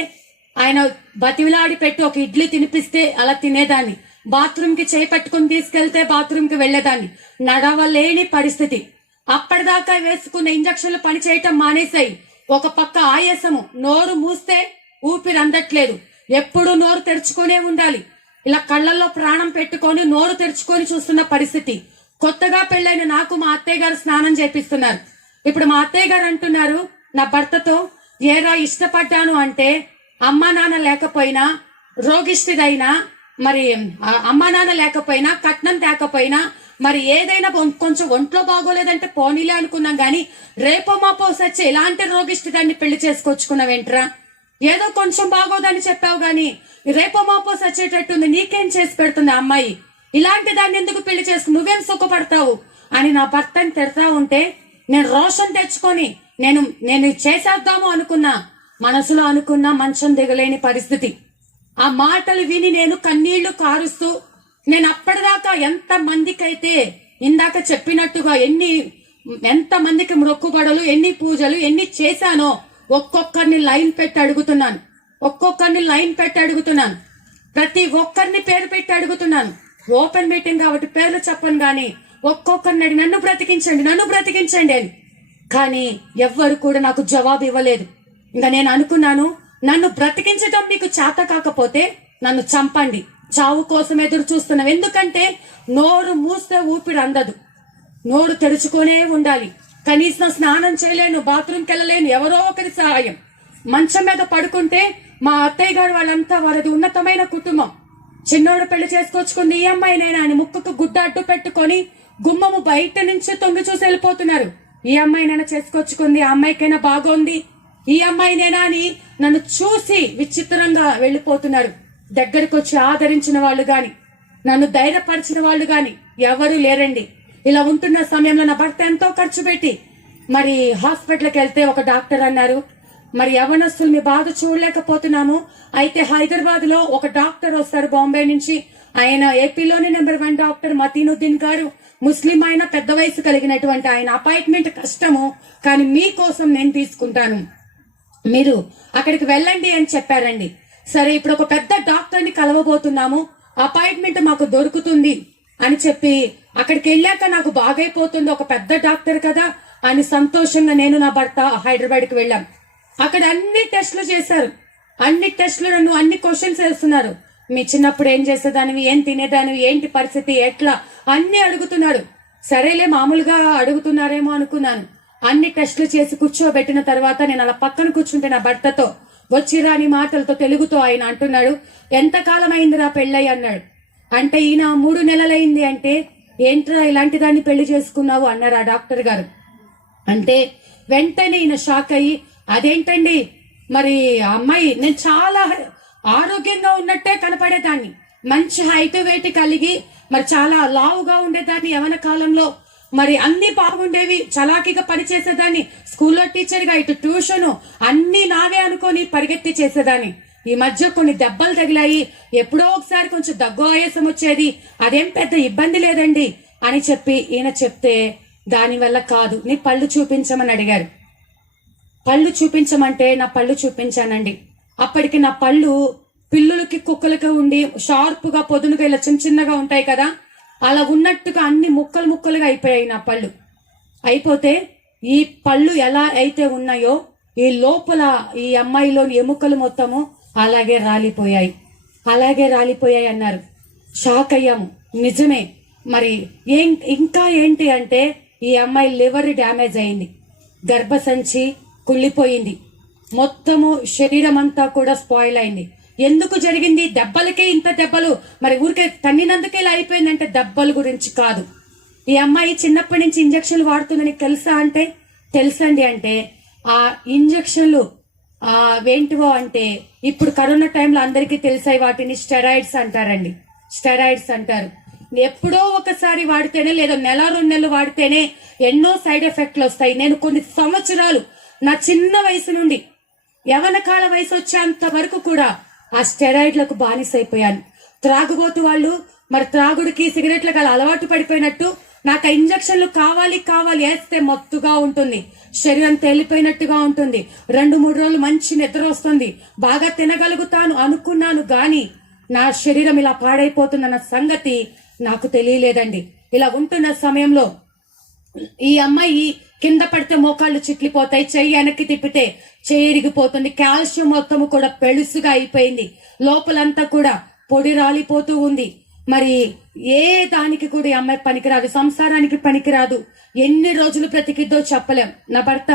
ఆయన బతివిలాడి పెట్టి ఒక ఇడ్లీ తినిపిస్తే అలా తినేదాన్ని, బాత్రూమ్ కి చేయి పట్టుకుని తీసుకెళ్తే బాత్రూమ్ కి వెళ్లేదాన్ని, నడవలేని పరిస్థితి. అప్పటిదాకా వేసుకున్న ఇంజక్షన్లు పని చేయటం మానేశాయి. ఒక పక్క ఆయాసము, నోరు మూస్తే ఊపిరి అందట్లేదు, ఎప్పుడు నోరు తెరుచుకునే ఉండాలి. ఇలా కళ్ళల్లో ప్రాణం పెట్టుకొని నోరు తెరుచుకొని చూస్తున్న పరిస్థితి. కొత్తగా పెళ్ళైన నాకు మా అత్తయ్య గారు స్నానం చేపిస్తున్నారు. ఇప్పుడు మా అత్తయ్య గారు అంటున్నారు నా భర్తతో, ఏరా ఇష్టపడ్డాను అంటే అమ్మా నాన్న లేకపోయినా, రోగిష్టిదైనా, మరి అమ్మా నాన్న లేకపోయినా, కట్నం తేకపోయినా, మరి ఏదైనా కొంచెం ఒంట్లో బాగోలేదంటే పోనీలే అనుకున్నాం గాని రేపో మాపో సచ్చి ఇలాంటి రోగిష్టిదాన్ని పెళ్లి చేసుకొచ్చుకున్నావేంట్రా, ఏదో కొంచెం బాగోదని చెప్పావు గాని రేపో మాపో సచ్చేటట్టుంది, నీకేం చేసి పెడుతుంది ఆ అమ్మాయి, ఇలాంటి దాన్ని ఎందుకు పెళ్లి చేసుకుని నువ్వేం సుఖపడతావు అని నా భర్తని తిడతా ఉంటే నేను రోషన్ తెచ్చుకొని నేను చేసేద్దాము అనుకున్నా, మనసులో అనుకున్నా మంచం దిగలేని పరిస్థితి. ఆ మాటలు విని నేను కన్నీళ్లు కారుస్తూ, నేను అప్పటిదాకా ఎంత మందికైతే ఇందాక చెప్పినట్టుగా ఎంత మందికి మొక్కుబడులు, ఎన్ని పూజలు, ఎన్ని చేశానో ఒక్కొక్కరిని లైన్ పెట్టి అడుగుతున్నాను. ప్రతి ఒక్కరిని పేరు పెట్టి అడుగుతున్నాను. ఓపెన్ మీటింగ్ కాబట్టి పేర్లు చెప్పను గాని ఒక్కొక్కరిని అడిగి నన్ను బ్రతికించండి అని. కానీ ఎవ్వరు కూడా నాకు జవాబు ఇవ్వలేదు. ఇంకా నేను అనుకున్నాను, నన్ను బ్రతికించడం మీకు చేత కాకపోతే నన్ను చంపండి, చావు కోసం ఎదురు చూస్తున్నాం. ఎందుకంటే నోరు మూస్తే ఊపిరి అందదు, నోరు తెరుచుకొనే ఉండాలి. కనీసం స్నానం చేయలేను, బాత్రూమ్కి వెళ్ళలేను, ఎవరో ఒకరి సహాయం. మంచం మీద పడుకుంటే మా అత్తయ్య గారు వాళ్ళంతా వారిది ఉన్నతమైన కుటుంబం. చిన్నోడు పెళ్లి చేసుకొచ్చుకుంది ఈ అమ్మాయినైనా అని ముక్కుకు గుడ్డ అడ్డు పెట్టుకొని గుమ్మము బయట నుంచి తొంగి చూసి వెళ్ళిపోతున్నారు. ఈ అమ్మాయినైనా చేసుకొచ్చుకుంది, ఆ అమ్మాయికైనా బాగోంది, ఈ అమ్మాయినేనా అని నన్ను చూసి విచిత్రంగా వెళ్ళిపోతున్నారు. దగ్గరకు వచ్చి ఆదరించిన వాళ్ళు గాని, నన్ను ధైర్యపరిచిన వాళ్ళు గాని ఎవరూ లేరండి. ఇలా ఉంటున్న సమయంలో నా భర్త ఎంతో ఖర్చు పెట్టి మరి హాస్పిటల్కి వెళ్తే ఒక డాక్టర్ అన్నారు, మరి యవనస్తులు మీ బాధ చూడలేకపోతున్నాము, అయితే హైదరాబాద్ లో ఒక డాక్టర్ వస్తారు బాంబే నుంచి, ఆయన ఏపీలోనే నెంబర్ 1 డాక్టర్ మతీనుద్దీన్ గారు, ముస్లిం ఆయన, పెద్ద వయసు కలిగినటువంటి ఆయన. అపాయింట్మెంట్ కష్టము, కానీ మీకోసం నేను తీసుకుంటాను, మీరు అక్కడికి వెళ్ళండి అని చెప్పారండి. సరే, ఇప్పుడు ఒక పెద్ద డాక్టర్ ని కలవబోతున్నాము, అపాయింట్మెంట్ మాకు దొరుకుతుంది అని చెప్పి అక్కడికి వెళ్ళాక నాకు బాగైపోతుంది, ఒక పెద్ద డాక్టర్ కదా అని సంతోషంగా నేను నా భర్త హైదరాబాద్ కి వెళ్ళాం. అక్కడ అన్ని టెస్టులు చేశారు, అన్ని టెస్టులు నన్ను అన్ని క్వశ్చన్స్ వేస్తున్నారు. మీ చిన్నప్పుడు ఏం చేసేదానివి, ఏం తినేదానివి, ఏంటి పరిస్థితి, ఎట్లా అన్ని అడుగుతున్నాడు. సరేలే మామూలుగా అడుగుతున్నారేమో అనుకున్నాను. అన్ని టెస్టులు చేసి కూర్చోబెట్టిన తర్వాత నేను అలా పక్కన కూర్చుంటే నా భర్తతో వచ్చి రాని మాటలతో తెలుగుతో ఆయన అంటున్నాడు, ఎంతకాలం అయిందిరా పెళ్ళై అన్నాడు. అంటే ఈయన 3 నెలలైంది అంటే, ఏంట్రా ఇలాంటి దాన్ని పెళ్లి చేసుకున్నావు అన్నారు ఆ డాక్టర్ గారు. అంటే వెంటనే ఈయన షాక్ అయ్యి, అదేంటండి మరి ఆ అమ్మాయి, నేను చాలా ఆరోగ్యంగా ఉన్నట్టే కనపడేదాన్ని, మంచి హైట్ వెయిట్ కలిగి మరి చాలా లావుగా ఉండేదాన్ని యవన కాలంలో, మరి అన్ని బాగుండేవి, చలాకీగా పనిచేసేదాన్ని, స్కూల్లో టీచర్ గా ఇటు ట్యూషన్ అన్ని నావే అనుకొని పరిగెత్తి చేసేదాన్ని. ఈ మధ్య కొన్ని దెబ్బలు తగిలాయి, ఎప్పుడో ఒకసారి కొంచెం దగ్గు ఆయాసం వచ్చేది, అదేం పెద్ద ఇబ్బంది లేదండి అని చెప్పి ఈయన చెప్తే, దానివల్ల కాదు, నీ పళ్ళు చూపించమని అడిగారు. పళ్ళు చూపించమంటే నా పళ్ళు చూపించానండి. అప్పటికి నా పళ్ళు పిల్లులకి కుక్కలకి ఉండి షార్ప్ గా పొదునుగా ఇలా చిన్న చిన్నగా ఉంటాయి కదా, అలా ఉన్నట్టుగా అన్ని ముక్కలు ముక్కలుగా అయిపోయాయి నా పళ్ళు. అయిపోతే ఈ పళ్ళు ఎలా అయితే ఉన్నాయో ఈ లోపల ఈ అమ్మాయిలోని ఎముకలు మొత్తము అలాగే రాలిపోయాయి, అలాగే రాలిపోయాయి అన్నారు. షాక్ అయ్యాము. నిజమే, మరి ఇంకా ఏంటి అంటే ఈ అమ్మాయి లివర్ డ్యామేజ్ అయింది, గర్భసంచి కుళ్ళిపోయింది, మొత్తము శరీరం అంతా కూడా స్పాయిల్ అయింది. ఎందుకు జరిగింది? దెబ్బలకే ఇంత దెబ్బలు, మరి ఊరికే తన్నినందుకే ఇలా అయిపోయిందంటే దెబ్బల గురించి కాదు. ఈ అమ్మాయి చిన్నప్పటి నుంచి ఇంజక్షన్లు వాడుతుందని తెలుసా అంటే, తెలుసండి. అంటే ఆ ఇంజక్షన్లు ఏంటివో అంటే, ఇప్పుడు కరోనా టైంలో అందరికీ తెలిసాయి, వాటిని స్టెరాయిడ్స్ అంటారండి, స్టెరాయిడ్స్ అంటారు. ఎప్పుడో ఒకసారి వాడితేనే, లేదా 1-2 నెలలు వాడితేనే ఎన్నో సైడ్ ఎఫెక్ట్లు వస్తాయి. నేను కొన్ని సంవత్సరాలు నా చిన్న వయసు నుండి యవన కాల వయసు వచ్చేంత వరకు కూడా ఆ స్టెరాయిడ్లకు బానిసైపోయాను. త్రాగుబోతు వాళ్ళు మరి త్రాగుడికి సిగరెట్లకు అలా అలవాటు పడిపోయినట్టు నాకు ఆ ఇంజక్షన్లు కావాలి కావాలి, వేస్తే మత్తుగా ఉంటుంది, శరీరం తేలిపోయినట్టుగా ఉంటుంది, 2-3 రోజులు మంచి నిద్ర వస్తుంది, బాగా తినగలుగుతాను అనుకున్నాను, గాని నా శరీరం ఇలా పాడైపోతుందన్న సంగతి నాకు తెలియలేదండి. ఇలా ఉంటున్న సమయంలో ఈ అమ్మాయి కింద పడితే మోకాళ్ళు చిట్లిపోతాయి, చెయ్యి వెనక్కి తిప్పితే చెయ్యి ఇరిగిపోతుంది, కాల్షియం మొత్తము కూడా పెళుసుగా అయిపోయింది, లోపలంతా కూడా పొడి రాలిపోతూ ఉంది. మరి ఏ దానికి కూడా ఈ అమ్మాయి పనికిరాదు, సంసారానికి పనికిరాదు. ఎన్ని రోజులు బ్రతికిద్దో చెప్పలేం. నా భర్త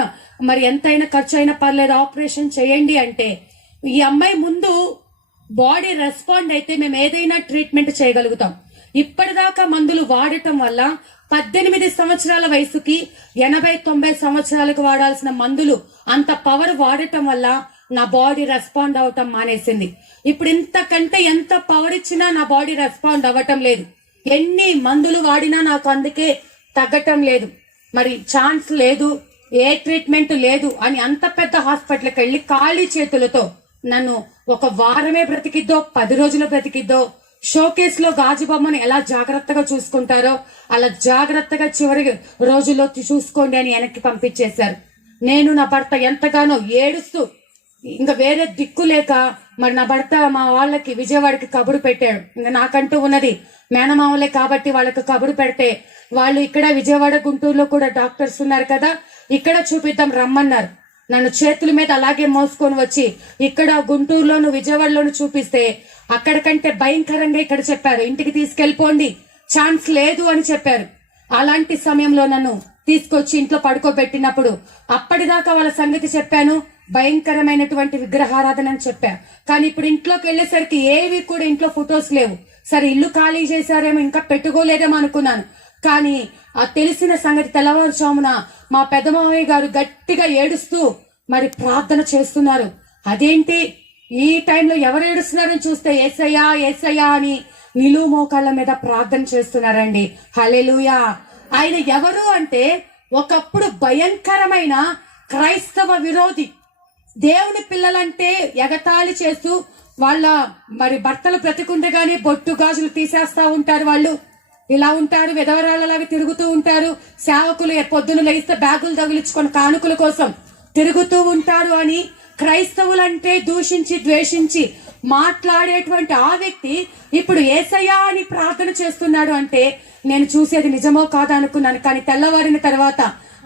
మరి ఎంతైనా ఖర్చు అయినా పర్లేదు, ఆపరేషన్ చేయండి అంటే, ఈ అమ్మాయి ముందు బాడీ రెస్పాండ్ అయితే మేము ఏదైనా ట్రీట్మెంట్ చేయగలుగుతాం. ఇప్పటిదాకా మందులు వాడటం వల్ల 18 సంవత్సరాల వయసుకి 80-90 సంవత్సరాలకు వాడాల్సిన మందులు అంత పవర్ వాడటం వల్ల నా బాడీ రెస్పాండ్ అవటం మానేసింది. ఇప్పుడు ఇంతకంటే ఎంత పవర్ ఇచ్చినా నా బాడీ రెస్పాండ్ అవ్వటం లేదు, ఎన్ని మందులు వాడినా నాకు అందుకే తగ్గటం లేదు. మరి ఛాన్స్ లేదు, ఏ ట్రీట్మెంట్ లేదు అని అంత పెద్ద హాస్పిటల్కి వెళ్ళి ఖాళీ చేతులతో నన్ను ఒక వారమే బ్రతికిద్దో 10 రోజులు బ్రతికిద్దో, షోకేస్ లో గాజు బొమ్మను ఎలా జాగ్రత్తగా చూసుకుంటారో అలా జాగ్రత్తగా చివరి రోజుల్లో చూసుకోండి అని వెనక్కి పంపించేశారు. నేను నా భర్త ఎంతగానో ఏడుస్తూ, ఇంకా వేరే దిక్కు లేక మరి నా భర్త మా వాళ్ళకి విజయవాడకి కబురు పెట్టాడు. ఇంకా నాకంటూ ఉన్నది మేనమామలే కాబట్టి వాళ్ళకి కబురు పెడితే, వాళ్ళు ఇక్కడ విజయవాడ గుంటూరులో కూడా డాక్టర్స్ ఉన్నారు కదా, ఇక్కడ చూపిద్దాం రమ్మన్నారు. నన్ను చేతుల మీద అలాగే మోసుకొని వచ్చి ఇక్కడ గుంటూరులోను విజయవాడలోను చూపిస్తే అక్కడికంటే భయంకరంగా ఇక్కడ చెప్పారు, ఇంటికి తీసుకెళ్ళిపోండి, ఛాన్స్ లేదు అని చెప్పారు. అలాంటి సమయంలో నన్ను తీసుకొచ్చి ఇంట్లో పడుకోబెట్టినప్పుడు అప్పటిదాకా వాళ్ళ సంగతి చెప్పాను, భయంకరమైనటువంటి విగ్రహారాధన అని చెప్పా. కానీ ఇప్పుడు ఇంట్లోకి వెళ్ళేసరికి ఏవి కూడా ఇంట్లో ఫొటోస్ లేవు. సరే ఇల్లు ఖాళీ చేశారేమో, ఇంకా పెట్టుకోలేదేమో అనుకున్నాను. కానీ ఆ తెలిసిన సంగతి తెల్లవారుజామున మా పెద్దమావయ్య గారు గట్టిగా ఏడుస్తూ మరి ప్రార్థన చేస్తున్నారు. అదేంటి ఈ టైంలో ఎవరు ఏడుస్తున్నారని చూస్తే యేసయ్యా యేసయ్యా అని నిలువు మోకాళ్ళ మీద ప్రార్థన చేస్తున్నారండి. హల్లెలూయా. ఆయన ఎవరు అంటే ఒకప్పుడు భయంకరమైన క్రైస్తవ విరోధి. దేవుని పిల్లలంటే ఎగతాళి చేస్తూ వాళ్ళ మరి భర్తలు బ్రతికుండగానే బొట్టు గాజులు తీసేస్తా ఉంటారు. వాళ్ళు ఇలా ఉంటారు, విధవరాళ్ళలాగా తిరుగుతూ ఉంటారు. సేవకులు పొద్దున లేస్తే బ్యాగులు తగిలించుకొని కానుకల కోసం తిరుగుతూ ఉంటారు అని క్రైస్తవులంటే దూషించి ద్వేషించి మాట్లాడేటువంటి ఆ వ్యక్తి ఇప్పుడు యేసయ్యా అని ప్రార్థన చేస్తున్నాడు అంటే నేను చూసేది నిజమో కాదా అనుకున్నాను. కానీ తెల్లవారిన తర్వాత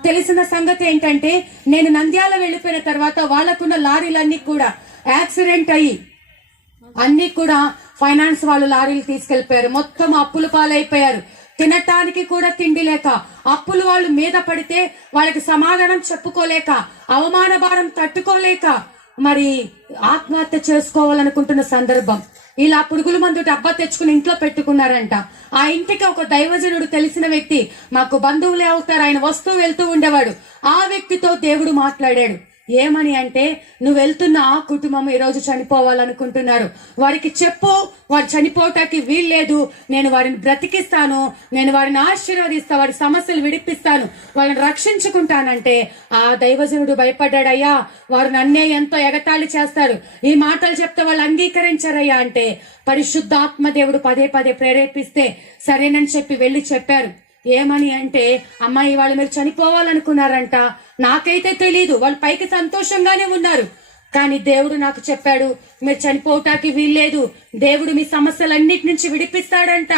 తెలిసిన సంగతి ఏంటంటే నేను నంద్యాల వెళ్ళిపోయిన తర్వాత వాళ్ళకున్న లారీలన్నీ కూడా యాక్సిడెంట్ అయ్యి అన్ని కూడా ఫైనాన్స్ వాళ్ళు లారీలు తీసుకెళ్లిపోయారు. మొత్తం అప్పుల పాలైపోయారు. తినటానికి కూడా తిండి లేక, అప్పులు వాళ్ళు మీద పడితే వాళ్ళకి సమాధానం చెప్పుకోలేక, అవమాన భారం తట్టుకోలేక మరి ఆత్మహత్య చేసుకోవాలనుకుంటున్న సందర్భం. ఇలా పురుగుల మందు డబ్బా తెచ్చుకుని ఇంట్లో పెట్టుకున్నారంట. ఆ ఇంటికి ఒక దైవజనుడు తెలిసిన వ్యక్తి, మాకు బంధువులే అవుతారు, ఆయన వస్తూ వెళ్తూ ఉండేవాడు. ఆ వ్యక్తితో దేవుడు మాట్లాడాడు. ఏమని అంటే, నువ్వు వెళ్తున్న ఆ కుటుంబం ఈ రోజు చనిపోవాలనుకుంటున్నారు, వారికి చెప్పు, వారు చనిపోవటానికి వీల్లేదు, నేను వారిని బ్రతికిస్తాను, నేను వారిని ఆశీర్వదిస్తా, వారి సమస్యలు విడిపిస్తాను, వాళ్ళని రక్షించుకుంటానంటే ఆ దైవజనుడు భయపడ్డాడయ్యా, వారు నన్నే ఎంతో ఎగతాళి చేస్తారు, ఈ మాటలు చెప్తే వాళ్ళు అంగీకరించారయ్యా అంటే పరిశుద్ధాత్మ దేవుడు పదే పదే ప్రేరేపిస్తే సరేనని చెప్పి వెళ్లి చెప్పారు. ఏమని అంటే, అమ్మాయి వాళ్ళు మీరు చనిపోవాలనుకున్నారంట, నాకైతే తెలీదు, వాళ్ళు పైకి సంతోషంగానే ఉన్నారు, కానీ దేవుడు నాకు చెప్పాడు మీరు చనిపోవటానికి వీల్లేదు, దేవుడు మీ సమస్యలన్నిటి నుంచి విడిపిస్తాడంట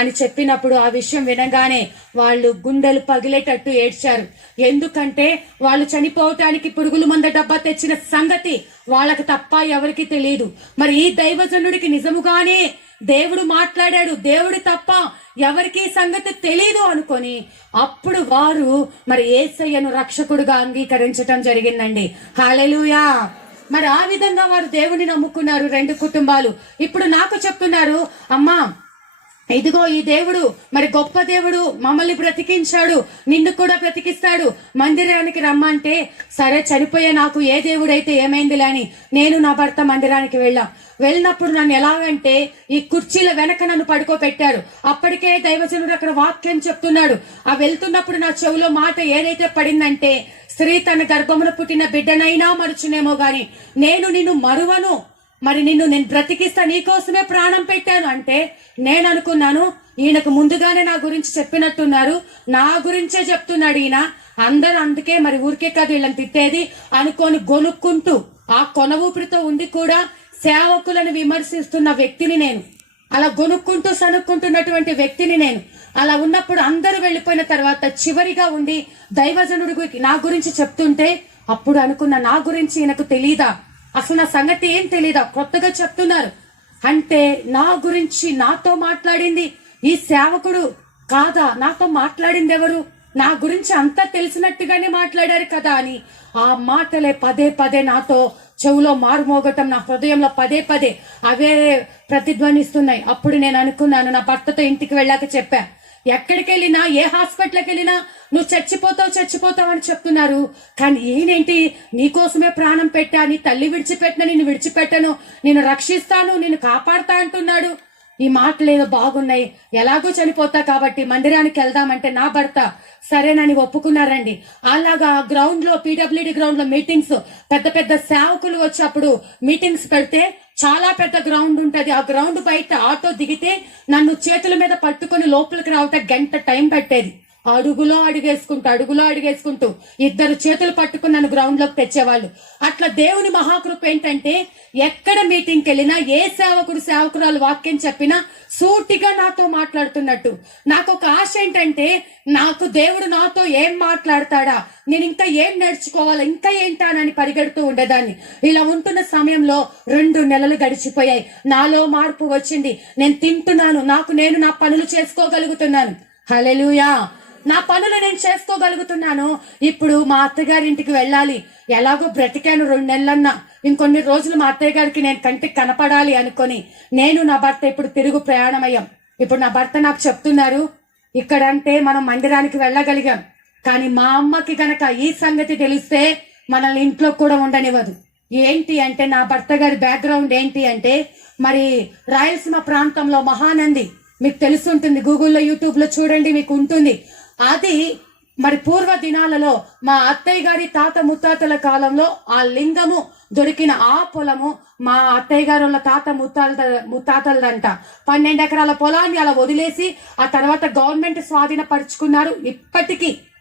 అని చెప్పినప్పుడు ఆ విషయం వినగానే వాళ్ళు గుండెలు పగిలేటట్టు ఏడ్చారు. ఎందుకంటే వాళ్ళు చనిపోవటానికి పురుగుల మంద డబ్బా తెచ్చిన సంగతి వాళ్ళకి తప్ప ఎవరికి తెలియదు. మరి ఈ దైవజనుడికి నిజముగానే దేవుడు మాట్లాడాడు, దేవుడు తప్ప ఎవరికి సంగతి తెలీదు అనుకొని అప్పుడు వారు మరి యేసయ్యను రక్షకుడుగా అంగీకరించటం జరిగిందండి. హల్లెలూయా. మరి ఆ విధంగా వారు దేవుని నమ్ముకున్నారు 2 కుటుంబాలు. ఇప్పుడు నాకు చెప్తున్నారు, అమ్మా ఇదిగో ఈ దేవుడు మరి గొప్ప దేవుడు, మమ్మల్ని బ్రతికించాడు, నిన్ను కూడా బ్రతికిస్తాడు, మందిరానికి రమ్మంటే సరే చనిపోయే నాకు ఏ దేవుడైతే ఏమైందిలే అని నేను నా భర్త మందిరానికి వెళ్ళినప్పుడు నన్ను ఎలాగంటే ఈ కుర్చీల వెనక నన్ను పడుకోబెట్టారు. అప్పటికే దైవజనుడు అక్కడ వాక్యం చెప్తున్నాడు. ఆ వెళ్తున్నప్పుడు నా చెవిలో మాట ఏదైతే పడిందంటే, స్త్రీ తన గర్భమున పుట్టిన బిడ్డనైనా మరుచునేమో గాని నేను నిన్ను మరువను, మరి నిన్ను నేను బ్రతికిస్తా, నీకోసమే ప్రాణం పెట్టాను అంటే నేను అనుకున్నాను ఈయనకు ముందుగానే నా గురించి చెప్పినట్టున్నారు, నా గురించే చెప్తున్నాడు ఈయన, అందరూ అందుకే మరి ఊరికే కాదు వీళ్ళని తిట్టేది అనుకొని గొనుక్కుంటూ ఆ కొన ఊపిరితో ఉండి కూడా సేవకులను విమర్శిస్తున్న వ్యక్తిని నేను, అలా గొనుక్కుంటూ సనుక్కుంటున్నటువంటి వ్యక్తిని నేను. అలా ఉన్నప్పుడు అందరూ వెళ్ళిపోయిన తర్వాత చివరిగా ఉండి దైవజనుడు నా గురించి చెప్తుంటే అప్పుడు అనుకున్న నా గురించి ఈయనకు తెలీదా, అసలు నా సంగతి ఏం తెలీదా, కొత్తగా చెప్తున్నారు అంటే నా గురించి నాతో మాట్లాడింది ఈ సేవకుడు కాదా, నాతో మాట్లాడింది ఎవరు, నా గురించి అంతా తెలిసినట్టుగానే మాట్లాడారు కదా అని ఆ మాటలే పదే పదే నాతో చెవులో మారుమోగటం, నా హృదయంలో పదే పదే అవే ప్రతిధ్వనిస్తున్నాయి. అప్పుడు నేను అనుకున్నాను, నా భర్తతో ఇంటికి వెళ్ళాక చెప్పా, ఎక్కడికి వెళ్ళినా ఏ హాస్పిటల్కి వెళ్ళినా నువ్వు చచ్చిపోతావు అని చెప్తున్నారు, కానీ ఈయనేంటి నీకోసమే ప్రాణం పెట్టా, నీ తల్లి విడిచిపెట్టిన నిన్ను విడిచిపెట్టను, నేను రక్షిస్తాను, నిన్ను కాపాడుతా అంటున్నాడు. ఈ మాటలు ఏదో బాగున్నాయి, ఎలాగో చనిపోతా కాబట్టి మందిరానికి వెళ్దామంటే నా భర్త సరేనని ఒప్పుకున్నారండి. అలాగా గ్రౌండ్ లో పీడబ్ల్యూడి గ్రౌండ్ లో మీటింగ్స్, పెద్ద పెద్ద సేవకులు వచ్చేప్పుడు మీటింగ్స్ పెడితే చాలా పెద్ద గ్రౌండ్ ఉంటది. ఆ గ్రౌండ్ బయట ఆటో దిగితే నన్ను చేతుల మీద పట్టుకొని లోపలికి రావటం గంట టైం పట్టేది. అడుగులో అడుగేసుకుంటూ 2 చేతులు పట్టుకుని నన్ను గ్రౌండ్ లోకి తెచ్చేవాళ్ళు. అట్లా దేవుని మహాకృప ఏంటంటే ఎక్కడ మీటింగ్కి వెళ్ళినా ఏ సేవకురాలు వాక్యం చెప్పినా సూటిగా నాతో మాట్లాడుతున్నట్టు. నాకు ఒక ఆశ ఏంటంటే, నాకు దేవుడు నాతో ఏం మాట్లాడతాడా, నేను ఇంకా ఏం నేర్చుకోవాలా, ఇంకా ఏంటానని పరిగెడుతూ ఉండేదాన్ని. ఇలా ఉంటున్న సమయంలో 2 నెలలు గడిచిపోయాయి. నాలో మార్పు వచ్చింది. నేను తింటున్నాను, నేను నా పనులు చేసుకోగలుగుతున్నాను. హల్లెలూయా. నా పనులు నేను చేసుకోగలుగుతున్నాను. ఇప్పుడు మా అత్తగారింటికి వెళ్ళాలి. ఎలాగో బ్రతికాను 2 నెలలన్నా, ఇంకొన్ని రోజులు మా అత్తయ్య గారికి నేను కంటికి కనపడాలి అనుకొని నేను నా భర్త ఇప్పుడు తిరుగు ప్రయాణం అయ్యాం. ఇప్పుడు నా భర్త నాకు చెప్తున్నారు, ఇక్కడంటే మనం మందిరానికి వెళ్ళగలిగాం, కానీ మా అమ్మకి గనక ఈ సంగతి తెలిస్తే మనల్ని ఇంట్లో కూడా ఉండనివ్వదు. ఏంటి అంటే, నా భర్త గారి బ్యాక్గ్రౌండ్ ఏంటి అంటే, మరి రాయలసీమ ప్రాంతంలో మహానంది మీకు తెలుసుంటుంది, గూగుల్లో యూట్యూబ్ లో చూడండి, మీకు ఉంటుంది. అది మరి పూర్వ దినాలలో మా అత్తయ్య గారి తాత ముత్తాతల కాలంలో ఆ లింగము దొరికిన ఆ పొలము మా అత్తయ్య గారు వాళ్ళ తాత ముత్తాతలదంట. 12 ఎకరాల పొలాన్ని అలా వదిలేసి ఆ తర్వాత గవర్నమెంట్ స్వాధీనపరుచుకున్నారు.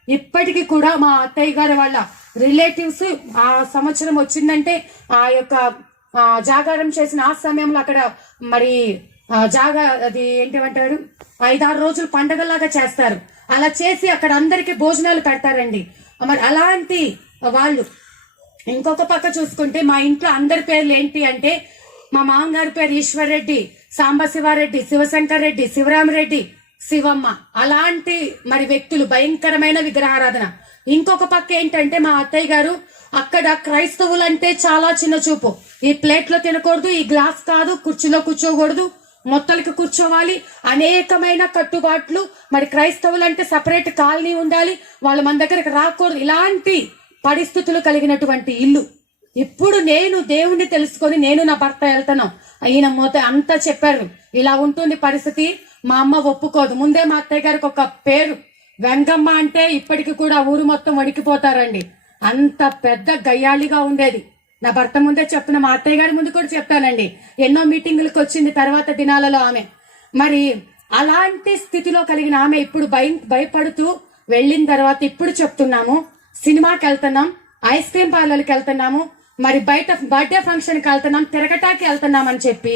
ఇప్పటికీ కూడా మా అత్తయ్య గారి వాళ్ళ రిలేటివ్స్ ఆ సంవత్సరం వచ్చిందంటే ఆ యొక్క జాగారం చేసిన ఆ సమయంలో అక్కడ మరి అది ఏంటివంటారు, 5-6 రోజులు పండగలాగా చేస్తారు. అలా చేసి అక్కడ అందరికి భోజనాలు పెడతారండి. మరి అలాంటి వాళ్ళు ఇంకొక పక్క చూసుకుంటే, మా ఇంట్లో అందరి పేర్లు ఏంటి అంటే, మా మామగారి పేరు ఈశ్వర్ రెడ్డి, సాంబశివారెడ్డి, శివశంకర్ రెడ్డి, శివరామరెడ్డి, శివమ్మ. అలాంటి మరి వ్యక్తులు, భయంకరమైన విగ్రహారాధన. ఇంకొక పక్క ఏంటంటే, మా అత్తయ్య గారు అక్కడ క్రైస్తవులంటే చాలా చిన్న చూపు. ఈ ప్లేట్ లో తినకూడదు, ఈ గ్లాస్ కాదు, కుర్చీలో కూర్చోకూడదు, మొత్తలకి కూర్చోవాలి, అనేకమైన కట్టుబాట్లు. మరి క్రైస్తవులు అంటే సపరేట్ కాలనీ ఉండాలి, వాళ్ళు మన దగ్గరకు రాకూడదు. ఇలాంటి పరిస్థితులు కలిగినటువంటి ఇల్లు. ఇప్పుడు నేను దేవుణ్ణి తెలుసుకొని నేను నా భర్త వెళ్తాను. ఈయన అంతా చెప్పారు, ఇలా ఉంటుంది పరిస్థితి. మా అమ్మ ఒప్పుకోదు. ముందే మా అత్తయ్య గారికి ఒక పేరు వెంగమ్మ అంటే ఇప్పటికి కూడా ఊరు మొత్తం వణికిపోతారండి. అంత పెద్ద గయ్యాళిగా ఉండేది. నా భర్త ముందే చెప్తున్నా, మా అత్తయ్య గారి ముందు కూడా చెప్తానండి. ఎన్నో మీటింగులకు వచ్చింది తర్వాత దినాలలో ఆమె. మరి అలాంటి స్థితిలో కలిగిన ఆమె ఇప్పుడు భయపడుతూ వెళ్ళిన తర్వాత ఇప్పుడు చెప్తున్నాము, సినిమాకి వెళ్తున్నాం, ఐస్ క్రీమ్ పార్లర్కి వెళ్తున్నాము, మరి బయట బర్త్డే ఫంక్షన్కి వెళ్తున్నాం, తిరగటాకి వెళ్తున్నాం అని చెప్పి